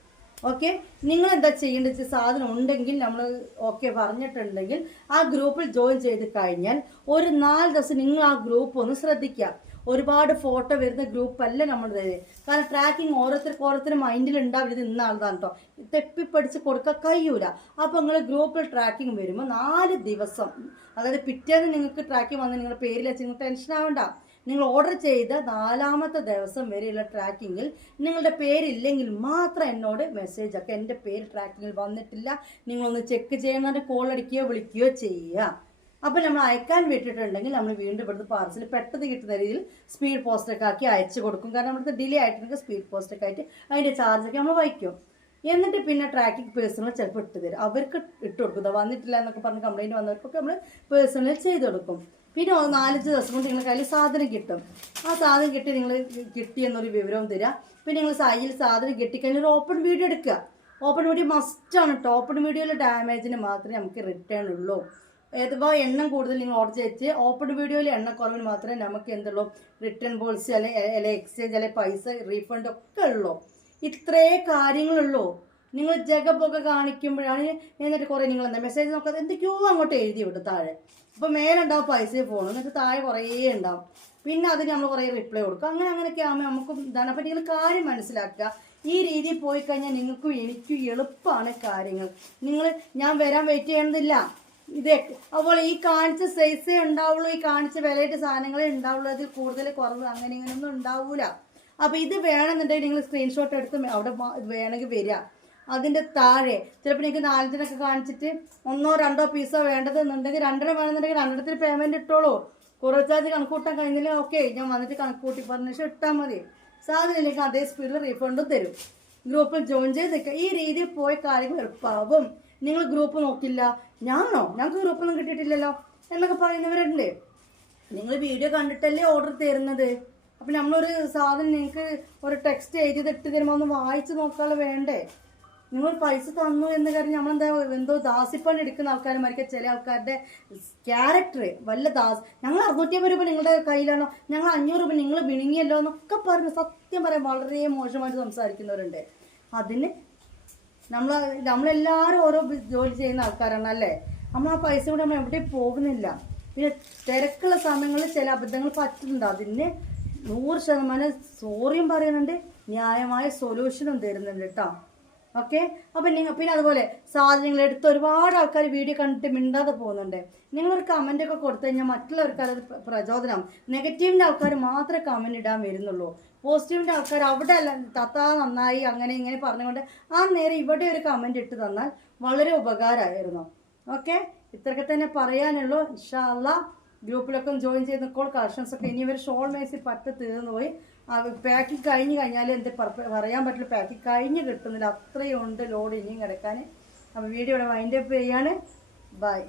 ഓക്കെ. നിങ്ങൾ എന്താ ചെയ്യേണ്ടത്? സാധനം ഉണ്ടെങ്കിൽ നമ്മൾ ഓക്കെ പറഞ്ഞിട്ടുണ്ടെങ്കിൽ ആ ഗ്രൂപ്പിൽ ജോയിൻ ചെയ്ത് കഴിഞ്ഞാൽ ഒരു 4 ദിവസം നിങ്ങൾ ആ ഗ്രൂപ്പ് ഒന്ന് ശ്രദ്ധിക്കുക. ഒരുപാട് ഫോട്ടോ വരുന്ന ഗ്രൂപ്പല്ല നമ്മളുടേത്. കാരണം ട്രാക്കിങ് ഓരോരുത്തരും മൈൻഡിൽ ഉണ്ടാവില്ല. ഇത് ഇന്ന ആൾതാണ് കേട്ടോ, തെപ്പിപ്പടിച്ച് കൊടുക്കാൻ കഴിയൂല. അപ്പോൾ നിങ്ങൾ ഗ്രൂപ്പിൽ ട്രാക്കിങ് വരുമ്പോൾ 4 ദിവസം, അതായത് പിറ്റേന്ന് നിങ്ങൾക്ക് ട്രാക്കിങ് വന്ന് നിങ്ങളുടെ പേരിൽ വെച്ച് നിങ്ങൾ ടെൻഷൻ ആവണ്ട. നിങ്ങൾ ഓർഡർ ചെയ്ത 4ാമത്തെ ദിവസം വരെയുള്ള ട്രാക്കിങ്ങിൽ നിങ്ങളുടെ പേരില്ലെങ്കിൽ മാത്രം എന്നോട് മെസ്സേജ് ഒക്കെ എൻ്റെ പേര് ട്രാക്കിങ്ങിൽ വന്നിട്ടില്ല, നിങ്ങളൊന്ന് ചെക്ക് ചെയ്യണമെന്ന് കോൾ അടിക്കുകയോ വിളിക്കുകയോ ചെയ്യുക. അപ്പോൾ നമ്മൾ അയക്കാൻ വിട്ടിട്ടുണ്ടെങ്കിൽ നമ്മൾ വീണ്ടും ഇവിടുത്തെ പാർസൽ പെട്ടെന്ന് കിട്ടുന്ന രീതിയിൽ സ്പീഡ് പോസ്റ്റൊക്കെ ആക്കി അയച്ചു കൊടുക്കും. കാരണം ഇവിടുത്തെ ഡിലേ ആയിട്ടുണ്ടെങ്കിൽ സ്പീഡ് പോസ്റ്റൊക്കെ ആയിട്ട് അതിൻ്റെ ചാർജൊക്കെ നമ്മൾ വഹിക്കും. എന്നിട്ട് പിന്നെ ട്രാക്കിംഗ് പേഴ്സണൽ ചിലപ്പോൾ ഇട്ട് തരും. അവർക്ക് ഇട്ട് കൊടുക്കും. വന്നിട്ടില്ല എന്നൊക്കെ പറഞ്ഞ് കംപ്ലൈൻറ്റ് വന്നവർക്കൊക്കെ നമ്മൾ പേഴ്സണൽ ചെയ്ത് കൊടുക്കും. പിന്നെ 4-5 ദിവസം കൊണ്ട് നിങ്ങളുടെ കയ്യിൽ സാധനം കിട്ടും. ആ സാധനം കിട്ടി നിങ്ങൾ കിട്ടിയെന്നൊരു വിവരവും തരിക. പിന്നെ നിങ്ങൾ കയ്യിൽ സാധനം കിട്ടിക്കഴിഞ്ഞാൽ ഒരു ഓപ്പൺ വീഡിയോ എടുക്കുക. ഓപ്പൺ വീഡിയോ മസ്റ്റാണ് കേട്ടോ. ഓപ്പൺ വീഡിയോയിലെ ഡാമേജിന് മാത്രമേ നമുക്ക് റിട്ടേൺ ഉള്ളൂ. ഏതുവാ എണ്ണം കൂടുതൽ നിങ്ങൾ ഓർഡർ ചെയ്തിട്ട് ഓപ്പൺ വീഡിയോയിൽ എണ്ണക്കുറവിന് മാത്രമേ നമുക്ക് എന്തുള്ളൂ, റിട്ടേൺ പോളിസി അല്ലെ എക്സ്ചേഞ്ച് അല്ലെ പൈസ റീഫണ്ട് ഒക്കെ ഉള്ളൂ. ഇത്രേ കാര്യങ്ങളുള്ളൂ. നിങ്ങൾ ജഗബൊക്കെ കാണിക്കുമ്പോഴാണ് എന്നിട്ട് കുറേ നിങ്ങൾ എന്താ മെസ്സേജ് നോക്കാതെ എന്തൊക്കെയോ അങ്ങോട്ട് എഴുതി വിടും താഴെ. അപ്പോൾ മേലുണ്ടാവും പൈസ പോകണം, എന്നിട്ട് താഴെ കുറേ ഉണ്ടാവും. പിന്നെ അതിന് നമ്മൾ കുറേ റിപ്ലൈ കൊടുക്കും. അങ്ങനെയൊക്കെ ആകുമ്പോൾ നമുക്കും ഇതാണ്. അപ്പോൾ നിങ്ങൾ കാര്യം മനസ്സിലാക്കുക. ഈ രീതിയിൽ പോയി കഴിഞ്ഞാൽ നിങ്ങൾക്കും എനിക്കും എളുപ്പമാണ് കാര്യങ്ങൾ. ഞാൻ വരാൻ വെയിറ്റ് ചെയ്യണമെന്നില്ല. അപ്പോൾ ഈ കാണിച്ച സൈസേ ഉണ്ടാവുള്ളൂ, ഈ കാണിച്ച വിലയുടെ സാധനങ്ങളേ ഉണ്ടാവുള്ളൂ. അതിൽ കൂടുതൽ കുറവ് അങ്ങനെ ഇങ്ങനെയൊന്നും ഉണ്ടാവൂല. അപ്പോൾ ഇത് വേണമെന്നുണ്ടെങ്കിൽ നിങ്ങൾ സ്ക്രീൻഷോട്ട് എടുത്ത് അവിടെ വേണമെങ്കിൽ വരിക. അതിൻ്റെ താഴെ ചിലപ്പോൾ നിങ്ങൾക്ക് 4-നൊക്കെ കാണിച്ചിട്ട് 1-2 പീസോ വേണ്ടതെന്നുണ്ടെങ്കിൽ 2 വേണമെന്നുണ്ടെങ്കിൽ 2 പേയ്മെൻറ്റ് ഇട്ടോളൂ. കുറച്ച് ചാർജ് കണക്കൂട്ടാൻ കഴിഞ്ഞില്ല, ഓക്കെ ഞാൻ വന്നിട്ട് കണക്കൂട്ടി പറഞ്ഞ ശേഷം ഇട്ടാൽ മതി. സാധനമില്ലെങ്കിൽ അതേ സ്പീഡിൽ റീഫണ്ടും തരും. ഗ്രൂപ്പിൽ ജോയിൻ ചെയ്ത് നിൽക്കുക. ഈ രീതിയിൽ പോയ കാര്യങ്ങൾ എളുപ്പമാവും. നിങ്ങൾ ഗ്രൂപ്പ് നോക്കില്ല, ഞങ്ങൾക്ക് ഗ്രൂപ്പൊന്നും കിട്ടിയിട്ടില്ലല്ലോ എന്നൊക്കെ പറയുന്നവരുണ്ട്. നിങ്ങൾ വീഡിയോ കണ്ടിട്ടല്ലേ ഓർഡർ തരുന്നത്. അപ്പം നമ്മളൊരു സാധനം നിങ്ങൾക്ക് ഒരു ടെക്സ്റ്റ് എഴുതിയത് ഇട്ട് തരുമ്പോൾ ഒന്ന് വായിച്ച് നോക്കാതെ വേണ്ടേ? നിങ്ങൾ പൈസ തന്നു എന്ന് കാര്യം നമ്മളെന്താ എന്തോ ദാസിപ്പണി എടുക്കുന്ന ആൾക്കാരുമായിരിക്കും ചില ആൾക്കാരുടെ ക്യാരക്ടർ വല്ല ഞങ്ങൾ 650 രൂപ നിങ്ങളുടെ കയ്യിലാണോ, ഞങ്ങൾ 500 രൂപ നിങ്ങൾ വിഴുങ്ങിയല്ലോ എന്നൊക്കെ പറഞ്ഞ് സത്യം പറയാൻ വളരെ മോശമായിട്ട് സംസാരിക്കുന്നവരുണ്ട്. അതിന് നമ്മളെല്ലാവരും ഓരോ ജോലി ചെയ്യുന്ന ആൾക്കാരാണ് അല്ലേ? നമ്മൾ ആ പൈസ കൂടെ നമ്മൾ എവിടെയും പോകുന്നില്ല. പിന്നെ തിരക്കുള്ള സമയങ്ങളിൽ ചില അബദ്ധങ്ങൾ പറ്റുന്നുണ്ട്. അതിന് 100% സോറിയും പറയുന്നുണ്ട്, ന്യായമായ സൊല്യൂഷനും തരുന്നുണ്ട് കേട്ടോ. ഓക്കെ. അപ്പം പിന്നെ അതുപോലെ സാധനങ്ങൾ എടുത്ത് ഒരുപാട് ആൾക്കാർ വീഡിയോ കണ്ടിട്ട് മിണ്ടാതെ പോകുന്നുണ്ട്. നിങ്ങളൊരു കമൻ്റൊക്കെ കൊടുത്തു കഴിഞ്ഞാൽ മറ്റുള്ളവർക്ക് അത് പ്രചോദനം. നെഗറ്റീവിൻ്റെ ആൾക്കാർ മാത്രമേ കമൻ്റ് ഇടാൻ വരുന്നുള്ളൂ. പോസിറ്റീവിൻ്റെ ആൾക്കാർ അവിടെ അല്ല തത്താ നന്നായി അങ്ങനെ ഇങ്ങനെ പറഞ്ഞുകൊണ്ട് ആ നേരെ ഇവിടെ ഒരു കമൻ്റ് ഇട്ട് തന്നാൽ വളരെ ഉപകാരമായിരുന്നു. ഓക്കെ, ഇത്രയൊക്കെ തന്നെ പറയാനുള്ളൂ. ഇൻഷാ അല്ലാഹ് ഗ്രൂപ്പിലൊക്കെ ജോയിൻ ചെയ്ത് നിൽക്കോൾ. കളക്ഷൻസ് ഒക്കെ ഇനി ഇവർ ഷോൾ മേസിൽ തീർന്നു പോയി. പാക്കിങ് കഴിഞ്ഞ് കഴിഞ്ഞാൽ എന്ത് പറയാൻ പറ്റില്ല, പാക്കിങ് കഴിഞ്ഞ് കിട്ടുന്നില്ല, അത്രയും ഉണ്ട് ലോഡ് ഇനിയും കിടക്കാൻ. അപ്പോൾ വീഡിയോ ഇവിടെ വൈൻഡപ്പ് ചെയ്യാണ്. ബൈ.